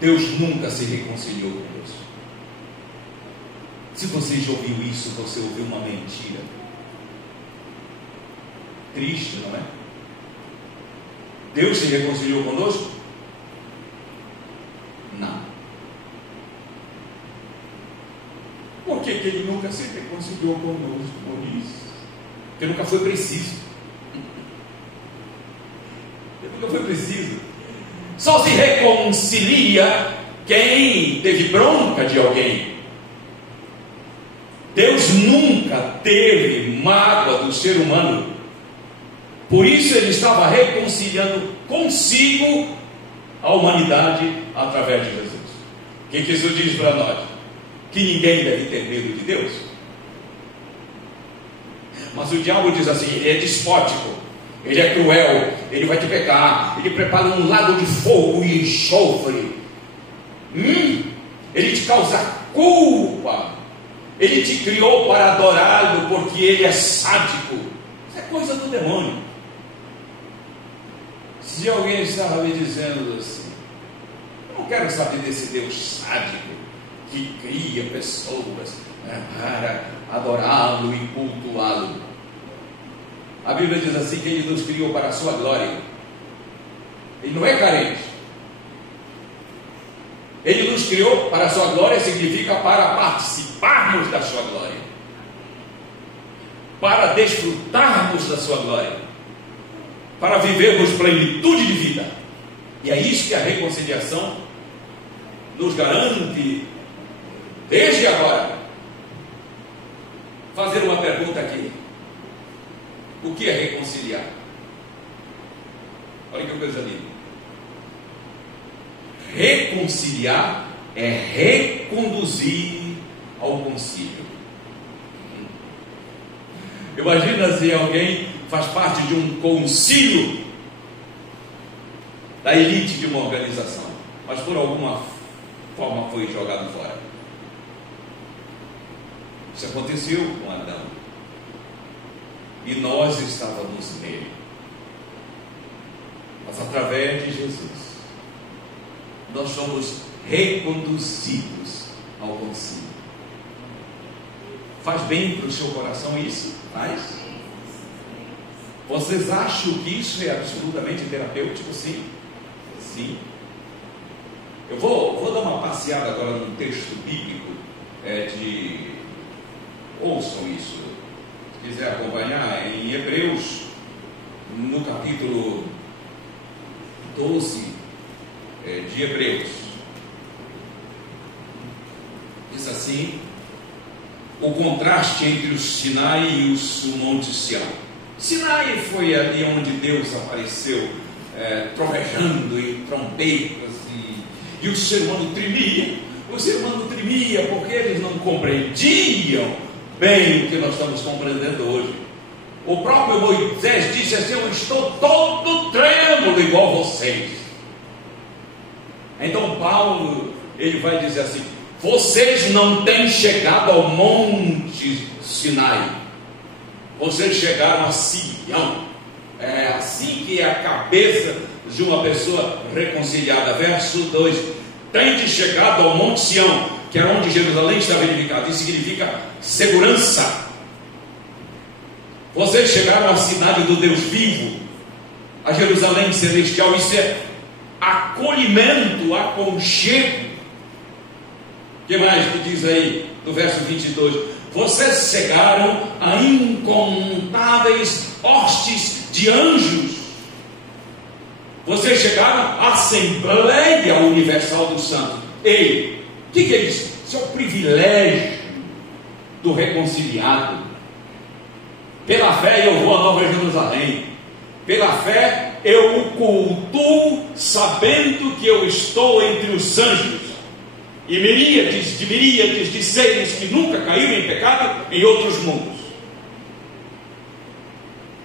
Deus nunca se reconciliou conosco. Se você já ouviu isso, você ouviu uma mentira. Triste, não é? Deus se reconciliou conosco? Não. Por que Ele nunca se reconciliou conosco? Por isso. Porque nunca foi preciso. Nunca foi preciso. Só se reconcilia quem teve bronca de alguém. Deus nunca teve mágoa do ser humano. Por isso Ele estava reconciliando consigo a humanidade através de Jesus. O que isso diz para nós? Que ninguém deve ter medo de Deus. Mas o diabo diz assim: ele é despótico, ele é cruel, ele vai te pecar, ele prepara um lago de fogo e enxofre, ele te causa culpa, ele te criou para adorá-lo porque ele é sádico. Isso é coisa do demônio. Se alguém estava me dizendo assim: eu não quero saber desse Deus sádico que cria pessoas para adorá-lo e cultuá-lo. A Bíblia diz assim que Ele nos criou para a sua glória. Ele não é carente. Ele nos criou para a sua glória significa para participarmos da sua glória, para desfrutarmos da sua glória, para vivermos plenitude de vida. E é isso que a reconciliação nos garante desde agora. Fazer uma pergunta aqui: o que é reconciliar? Olha que coisa linda. Reconciliar é reconduzir ao concílio. Imagina se alguém faz parte de um concílio da elite de uma organização, mas por alguma forma foi jogado fora. Isso aconteceu com Adão, e nós estávamos nele, mas através de Jesus nós somos reconduzidos ao concílio. Faz bem para o seu coração isso? Faz? Vocês acham que isso é absolutamente terapêutico? Sim. Sim. Eu vou dar uma passeada agora num texto bíblico ouçam isso, se quiser acompanhar, em Hebreus, no capítulo 12 de Hebreus. Diz assim, o contraste entre o Sinai e o Monte Sião. Sinai foi ali onde Deus apareceu, trovejando em trombetas, e o ser humano tremia. O ser humano tremia porque eles não compreendiam bem o que nós estamos compreendendo hoje. O próprio Moisés disse assim: eu estou todo trêmulo igual vocês. Então Paulo, ele vai dizer assim: vocês não têm chegado ao Monte Sinai, vocês chegaram a Sião. É assim que é a cabeça de uma pessoa reconciliada. Verso 2: tendes chegado ao Monte Sião, que era onde Jerusalém estava edificada. Isso significa segurança. Vocês chegaram à cidade do Deus vivo, a Jerusalém celestial. Isso é acolhimento, aconchego. O que mais que diz aí no verso 22? Vocês chegaram a incontáveis hostes de anjos. Vocês chegaram à Assembleia Universal dos Santos. Ei, o que é isso? Isso é o privilégio do reconciliado. Pela fé eu vou a Nova Jerusalém. Pela fé eu o cultuo, sabendo que eu estou entre os anjos. E miríades de seres que nunca caíram em pecado em outros mundos.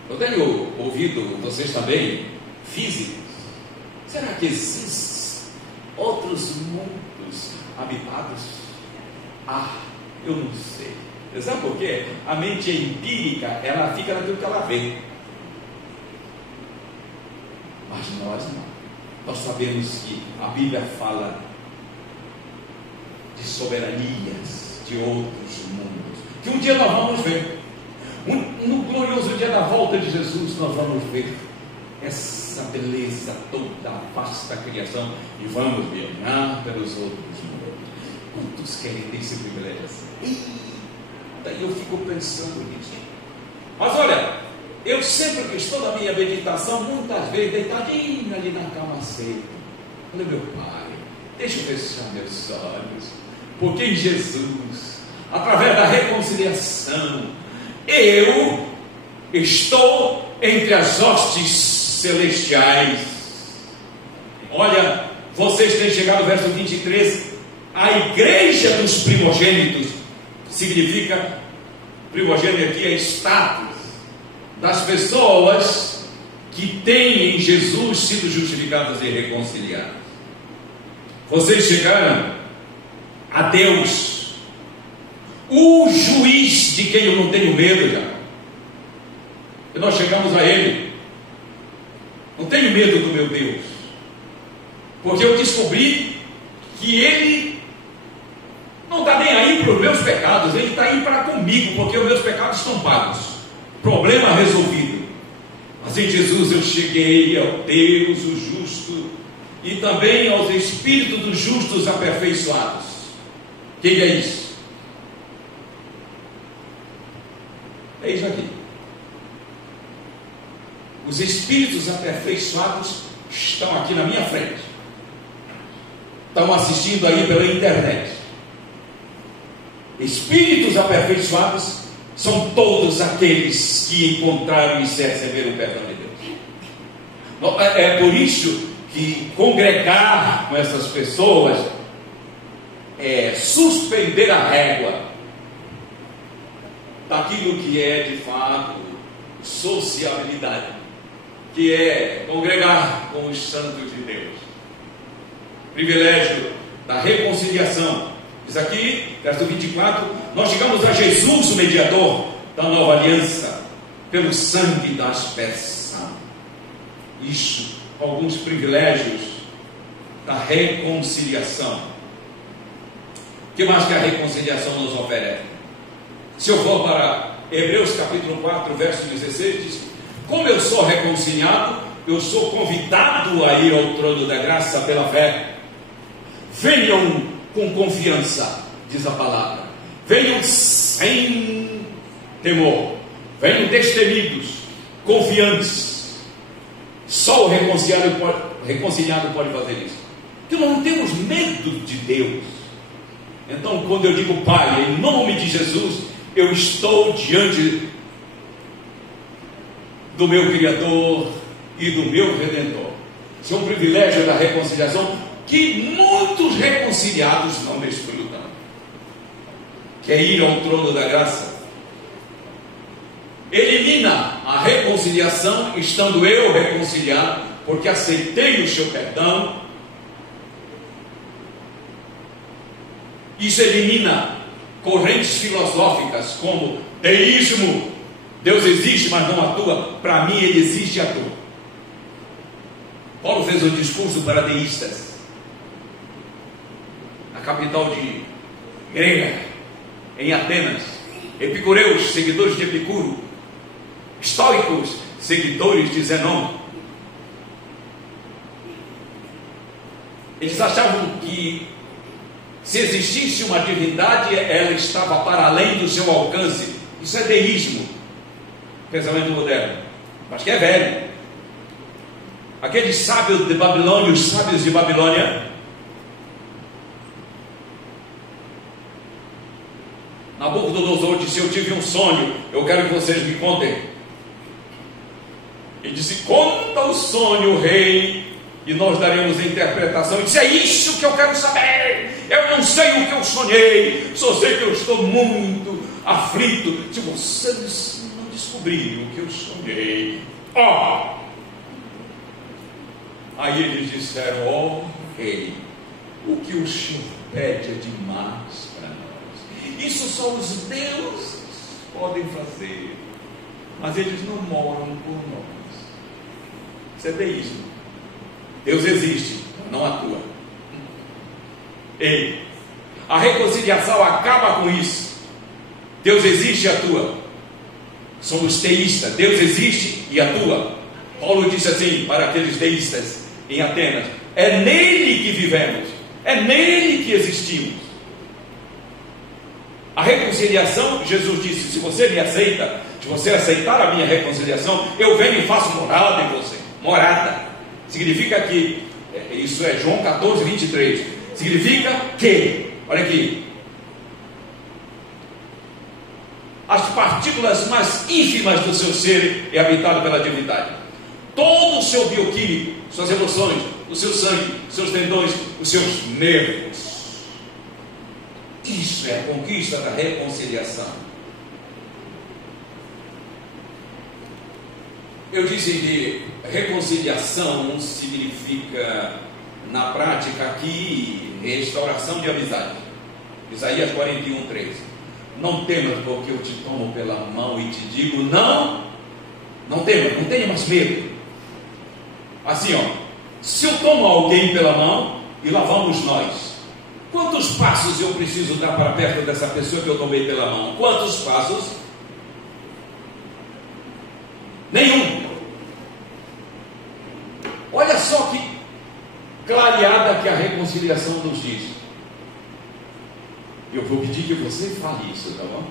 Eu tenho ouvido vocês também, físicos. Será que existem outros mundos habitados? Eu não sei. Sabe por quê? A mente empírica, ela fica naquilo que ela vê. Mas nós não. Nós sabemos que a Bíblia fala de soberanias de outros mundos, que um dia nós vamos ver. No glorioso dia da volta de Jesus, nós vamos ver essa beleza toda, a vasta criação, e vamos viajar pelos outros mundos. Quantos querem ter esse privilégio assim? Daí eu fico pensando nisso. Mas olha, eu sempre que estou na minha meditação, muitas vezes deitadinho ali na cama seca, olha, meu Pai, deixa eu fechar meus olhos, porque em Jesus, através da reconciliação, eu estou entre as hostes celestiais. Olha, vocês têm chegado ao verso 23, a igreja dos primogênitos. Significa, primogênito aqui é status das pessoas que têm em Jesus sido justificadas e reconciliadas. Vocês chegaram a Deus, o juiz de quem eu não tenho medo já. E nós chegamos a Ele. Não tenho medo do meu Deus, porque eu descobri que Ele não está nem aí para os meus pecados, Ele está aí para comigo, porque os meus pecados estão pagos, problema resolvido. Mas em Jesus eu cheguei ao Deus, o justo, e também aos espíritos dos justos aperfeiçoados. Quem é isso? É isso aqui. Os espíritos aperfeiçoados estão aqui na minha frente, estão assistindo aí pela internet. Espíritos aperfeiçoados são todos aqueles que encontraram e se receberam o perdão de Deus. É por isso que congregar com essas pessoas é suspender a régua daquilo que é de fato sociabilidade, que é congregar com os santos de Deus. Privilégio da reconciliação. Diz aqui, verso 24, nós chegamos a Jesus, o mediador da nova aliança, pelo sangue da aspersão. Isso, alguns privilégios da reconciliação. O que mais que a reconciliação nos oferece? Se eu for para Hebreus capítulo 4, verso 16, diz: como eu sou reconciliado, eu sou convidado a ir ao trono da graça pela fé. Venham com confiança, diz a palavra. Venham sem temor. Venham destemidos, confiantes. Só o reconciliado pode fazer isso. Porque nós não temos medo de Deus. Então, quando eu digo Pai, em nome de Jesus, eu estou diante do meu Criador e do meu Redentor. Isso é um privilégio da reconciliação que muitos reconciliados não desfrutam. Que é ir ao trono da graça. Elimina a reconciliação, estando eu reconciliado, porque aceitei o seu perdão. Isso elimina correntes filosóficas como deísmo. Deus existe, mas não atua. Para mim, ele existe e atua. Paulo fez um discurso para deístas na capital de grega, em Atenas. Epicureus, seguidores de Epicuro. Estoicos, seguidores de Zenão. Eles achavam que se existisse uma divindade, ela estava para além do seu alcance. Isso é deísmo, pensamento moderno, mas que é velho. Aqueles sábios de Babilônia, os sábios de Babilônia, Nabucodonosor disse: eu tive um sonho, eu quero que vocês me contem. Ele disse: conta o sonho, rei, e nós daremos a interpretação. Ele disse: é isso que eu quero saber. Eu não sei o que eu sonhei, só sei que eu estou muito aflito. Se vocês não descobrirem o que eu sonhei, Aí eles disseram: rei, o que o Senhor pede é demais para nós. Isso só os deuses podem fazer, mas eles não moram por nós. Isso é deísmo. Deus existe, não atua. Ei, a reconciliação acaba com isso. Deus existe e atua. Somos teístas. Deus existe e atua. Paulo disse assim para aqueles teístas em Atenas: é nele que vivemos, é nele que existimos. A reconciliação, Jesus disse: se você me aceita, se você aceitar a minha reconciliação, eu venho e faço morada em você. Morada significa que, isso é João 14, 23, significa que, olha aqui, as partículas mais ínfimas do seu ser é habitado pela divindade. Todo o seu bioquímico, suas emoções, o seu sangue, seus tendões, os seus nervos. Isso é a conquista da reconciliação. Eu disse que reconciliação significa, na prática aqui, restauração de amizade. Isaías 41, 13. Não temas, porque eu te tomo pela mão e te digo: não temas, não tenha mais medo. Assim, se eu tomo alguém pela mão e lá vamos nós, quantos passos eu preciso dar para perto dessa pessoa que eu tomei pela mão? Quantos passos? Nenhum. Olha só que clareada que a reconciliação nos diz. Eu vou pedir que você fale isso, tá bom?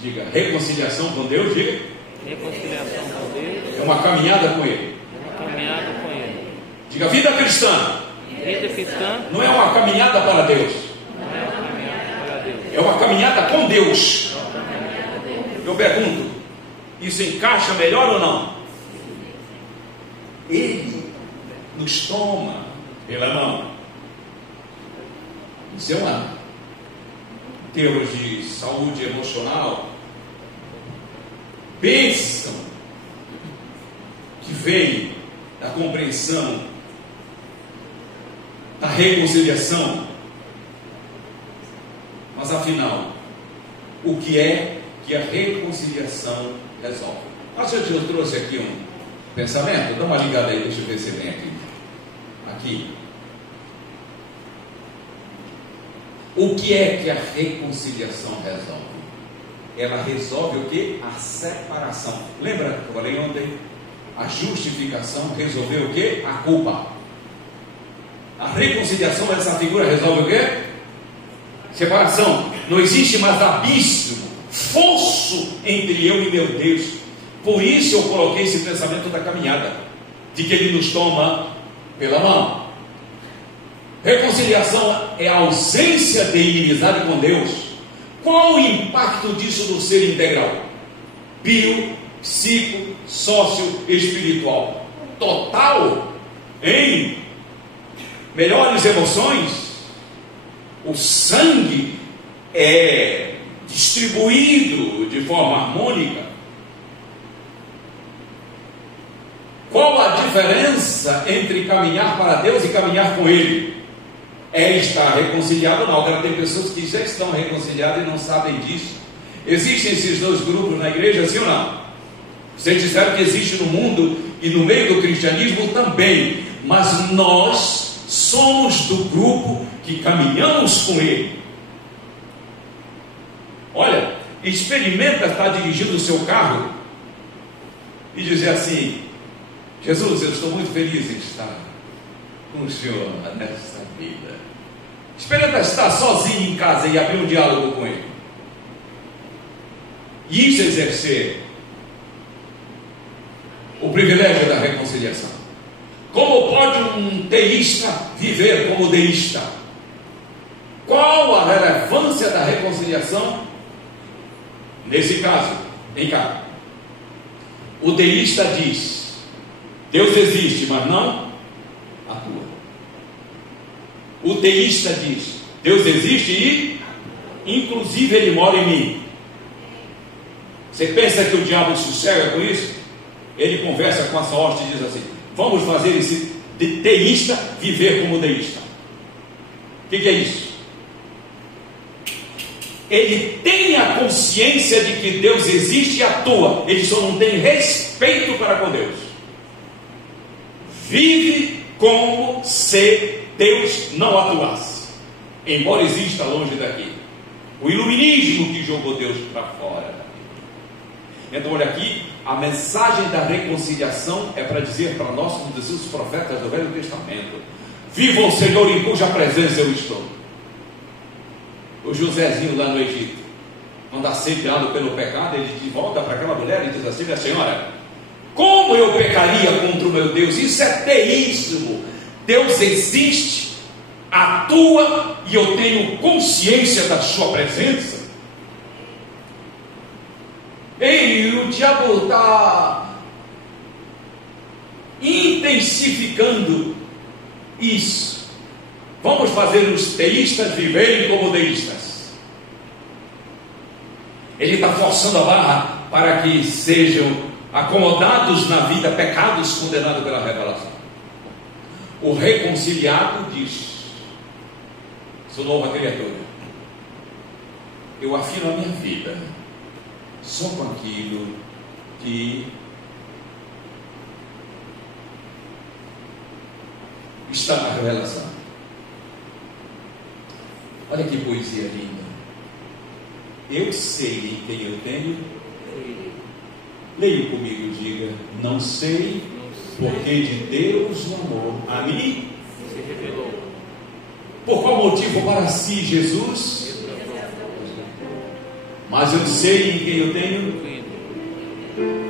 Diga: reconciliação com Deus, diga. Reconciliação com Deus É uma caminhada com Ele. é uma caminhada com Ele. Diga: vida cristã. Vida cristã Não é uma caminhada para Deus, não é uma caminhada para Deus. é uma caminhada com Deus. Eu pergunto: isso encaixa melhor ou não? Ele nos toma pela mão. Isso é uma, em termos de saúde emocional, bênção que vem da compreensão, da reconciliação. Mas afinal, o que é que a reconciliação resolve? Eu trouxe aqui um pensamento. Dá uma ligada aí, deixa eu ver se vem aqui. O que é que a reconciliação resolve? Ela resolve o que? A separação. Lembra que eu falei ontem? A justificação resolveu o que? A culpa. A reconciliação dessa figura resolve o quê? Separação. Não existe mais abismo, fosso entre eu e meu Deus. Por isso eu coloquei esse pensamento da caminhada, de que Ele nos toma pela mão. Reconciliação é a ausência de inimizade com Deus. Qual o impacto disso no ser integral? Bio, psico, sócio, espiritual. Total em melhores emoções. O sangue é distribuído de forma harmônica. Qual a diferença entre caminhar para Deus e caminhar com Ele? É estar reconciliado ou não. Agora tem pessoas que já estão reconciliadas e não sabem disso. Existem esses dois grupos na igreja, sim ou não? Vocês disseram que existe no mundo e no meio do cristianismo também. Mas nós somos do grupo que caminhamos com Ele. Olha, experimenta estar dirigindo o seu carro e dizer assim: Jesus, eu estou muito feliz em estar com o Senhor nesta vida. Experimenta estar sozinho em casa e abrir um diálogo com Ele. E isso exercer o privilégio da reconciliação. Como pode um teísta viver como deísta? Qual a relevância da reconciliação nesse caso? Vem cá. O deísta diz: Deus existe, mas não atua. O teísta diz: Deus existe e, inclusive, Ele mora em mim. Você pensa que o diabo sossega com isso? Ele conversa com a sua hoste e diz assim: vamos fazer esse teísta viver como deísta. O que é isso? Ele tem a consciência de que Deus existe e atua. Ele só não tem respeito para com Deus. Vive como se Deus não atuasse, embora exista longe daqui. O iluminismo que jogou Deus para fora. Então olha aqui, a mensagem da reconciliação é para dizer para nós, como diziam os profetas do Velho Testamento: viva o Senhor em cuja presença eu estou. O Josézinho lá no Egito, quando assediado pelo pecado, ele volta para aquela mulher e diz assim: minha senhora, como eu pecaria contra o meu Deus? Isso é teísmo. Deus existe, atua, e eu tenho consciência da sua presença. E o diabo está intensificando isso. Vamos fazer os teístas viverem como deístas. Ele está forçando a barra para que sejam acomodados na vida, pecados condenados pela revelação. O reconciliado diz: sou nova criatura, eu afino a minha vida só com aquilo que está na revelação. Olha que poesia linda. Eu sei em quem eu tenho. Leia comigo, diga: não sei, porque de Deus o amor a mim se revelou. Por qual motivo para si, Jesus? Mas eu sei em quem eu tenho.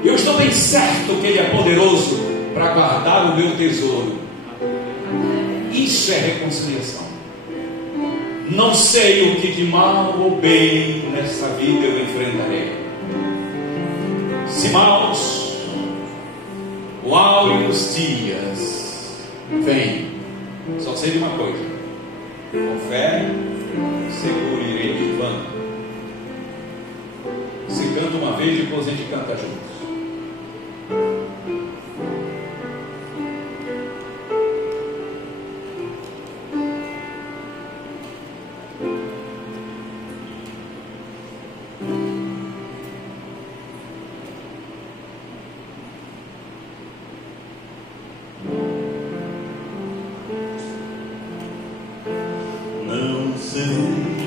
Eu estou bem certo que Ele é poderoso para guardar o meu tesouro. Isso é reconciliação. Não sei o que de mal ou bem nessa vida eu enfrentarei. Se maus ou áureos dias vêm, só sei de uma coisa: com fé seguro irei vivando. Se canta uma vez, depois a gente canta juntos. Não sei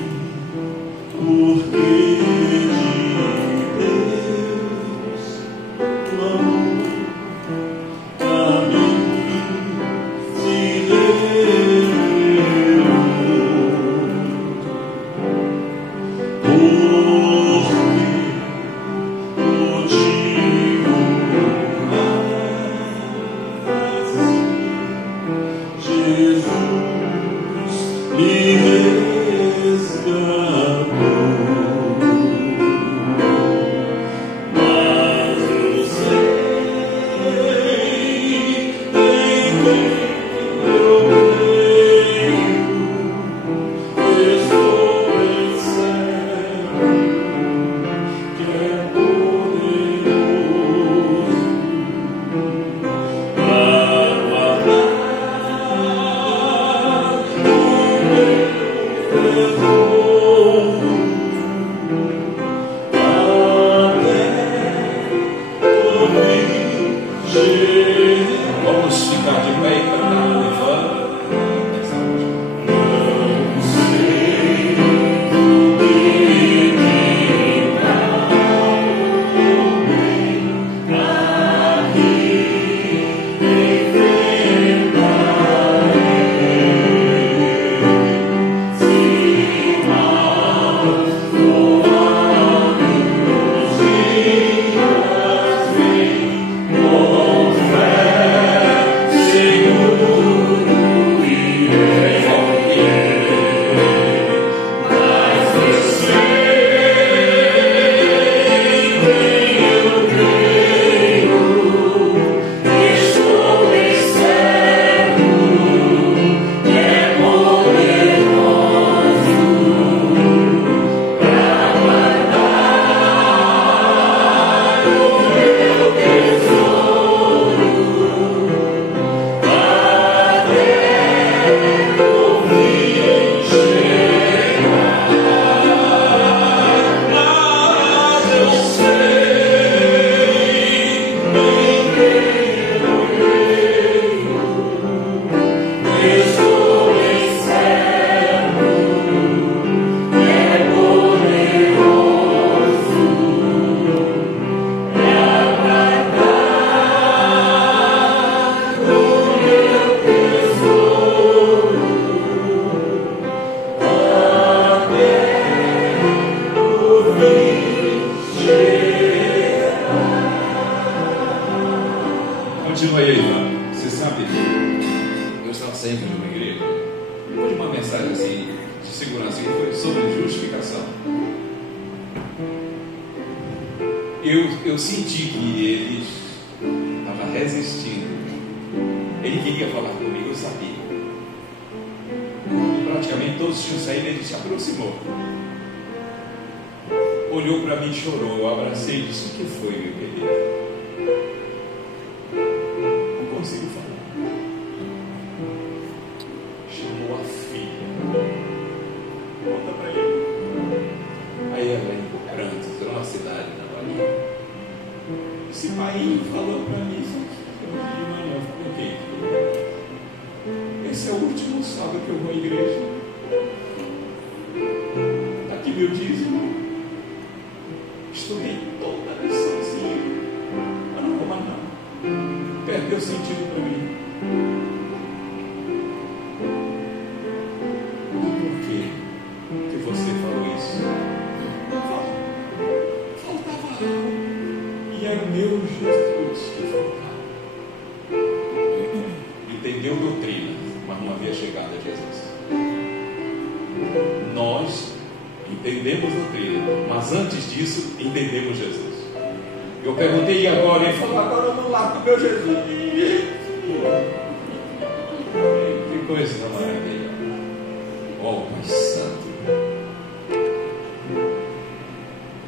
Continua aí, Ivan. Você sabe, eu estava saindo de uma igreja, de uma mensagem assim, de segurança, que foi sobre justificação. Eu senti que ele estava resistindo. Ele queria falar comigo, eu sabia. Praticamente todos tinham saído, ele se aproximou. Olhou para mim e chorou. Eu abracei e disse: o que foi, meu querido? Não consigo falar. Chamou a filha. Conta para ele. Aí ela em Bucarantes, era uma cidade na Bahia. Esse pai falou para mim: não, ok. Esse é o último sábado que eu vou à igreja. Está aqui meu dízimo. Estudei toda a liçãozinha, mas não vou mais não. Perdeu sentido para mim. Por que você falou isso? Faltava algo. E era o meu Jesus que faltava. Entendeu doutrina, mas não havia chegado a Jesus. Nós entendemos doutrina, mas antes disso entendemos Jesus. Eu perguntei: e agora? Ele falou: agora eu vou lá com o meu Jesus. Que coisa maravilhosa. Oh, Pai Santo,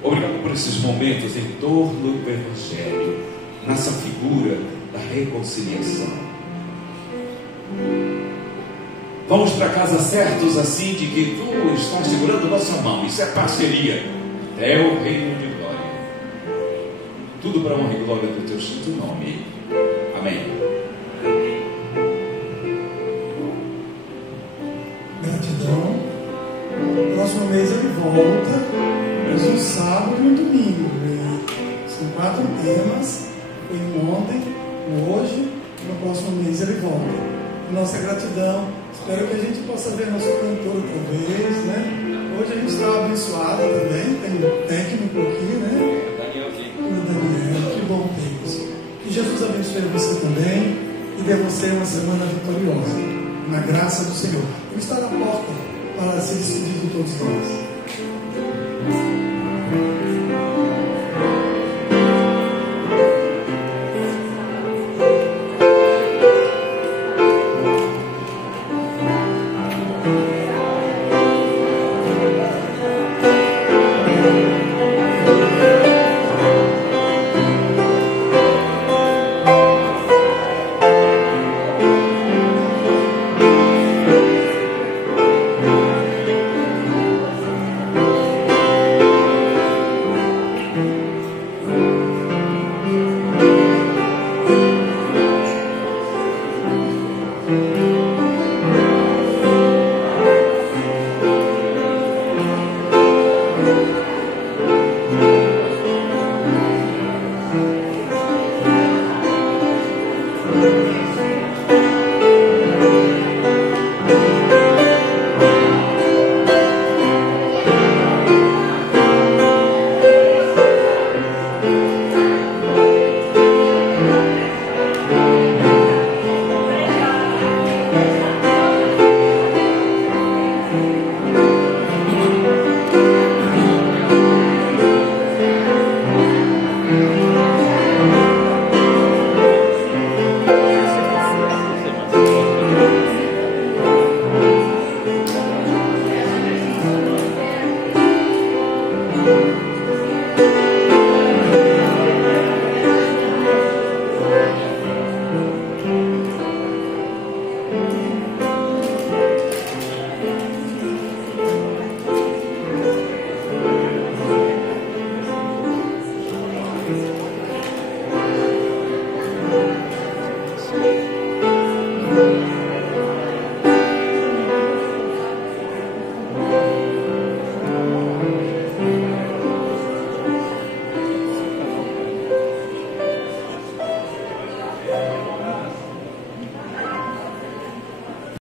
obrigado por esses momentos em torno do Evangelho, nessa figura da reconciliação. Vamos para casa certos assim de que tu estás segurando nossa mão. Isso é parceria. É o reino de glória. Tudo para a honra e glória do teu santo nome. Amém. Gratidão. Próximo mês ele volta. Mas um sábado e um domingo. São 4 temas. Foi um ontem, um hoje, e no próximo mês ele volta. Nossa gratidão. Espero que a gente possa ver nosso cantor outra vez, né? Hoje a gente está abençoado também, tem um técnico aqui, né? O Daniel, que bom ter-vos. Que Jesus abençoe você também e dê a você uma semana vitoriosa, na graça do Senhor. Ele está na porta para se despedir de todos nós.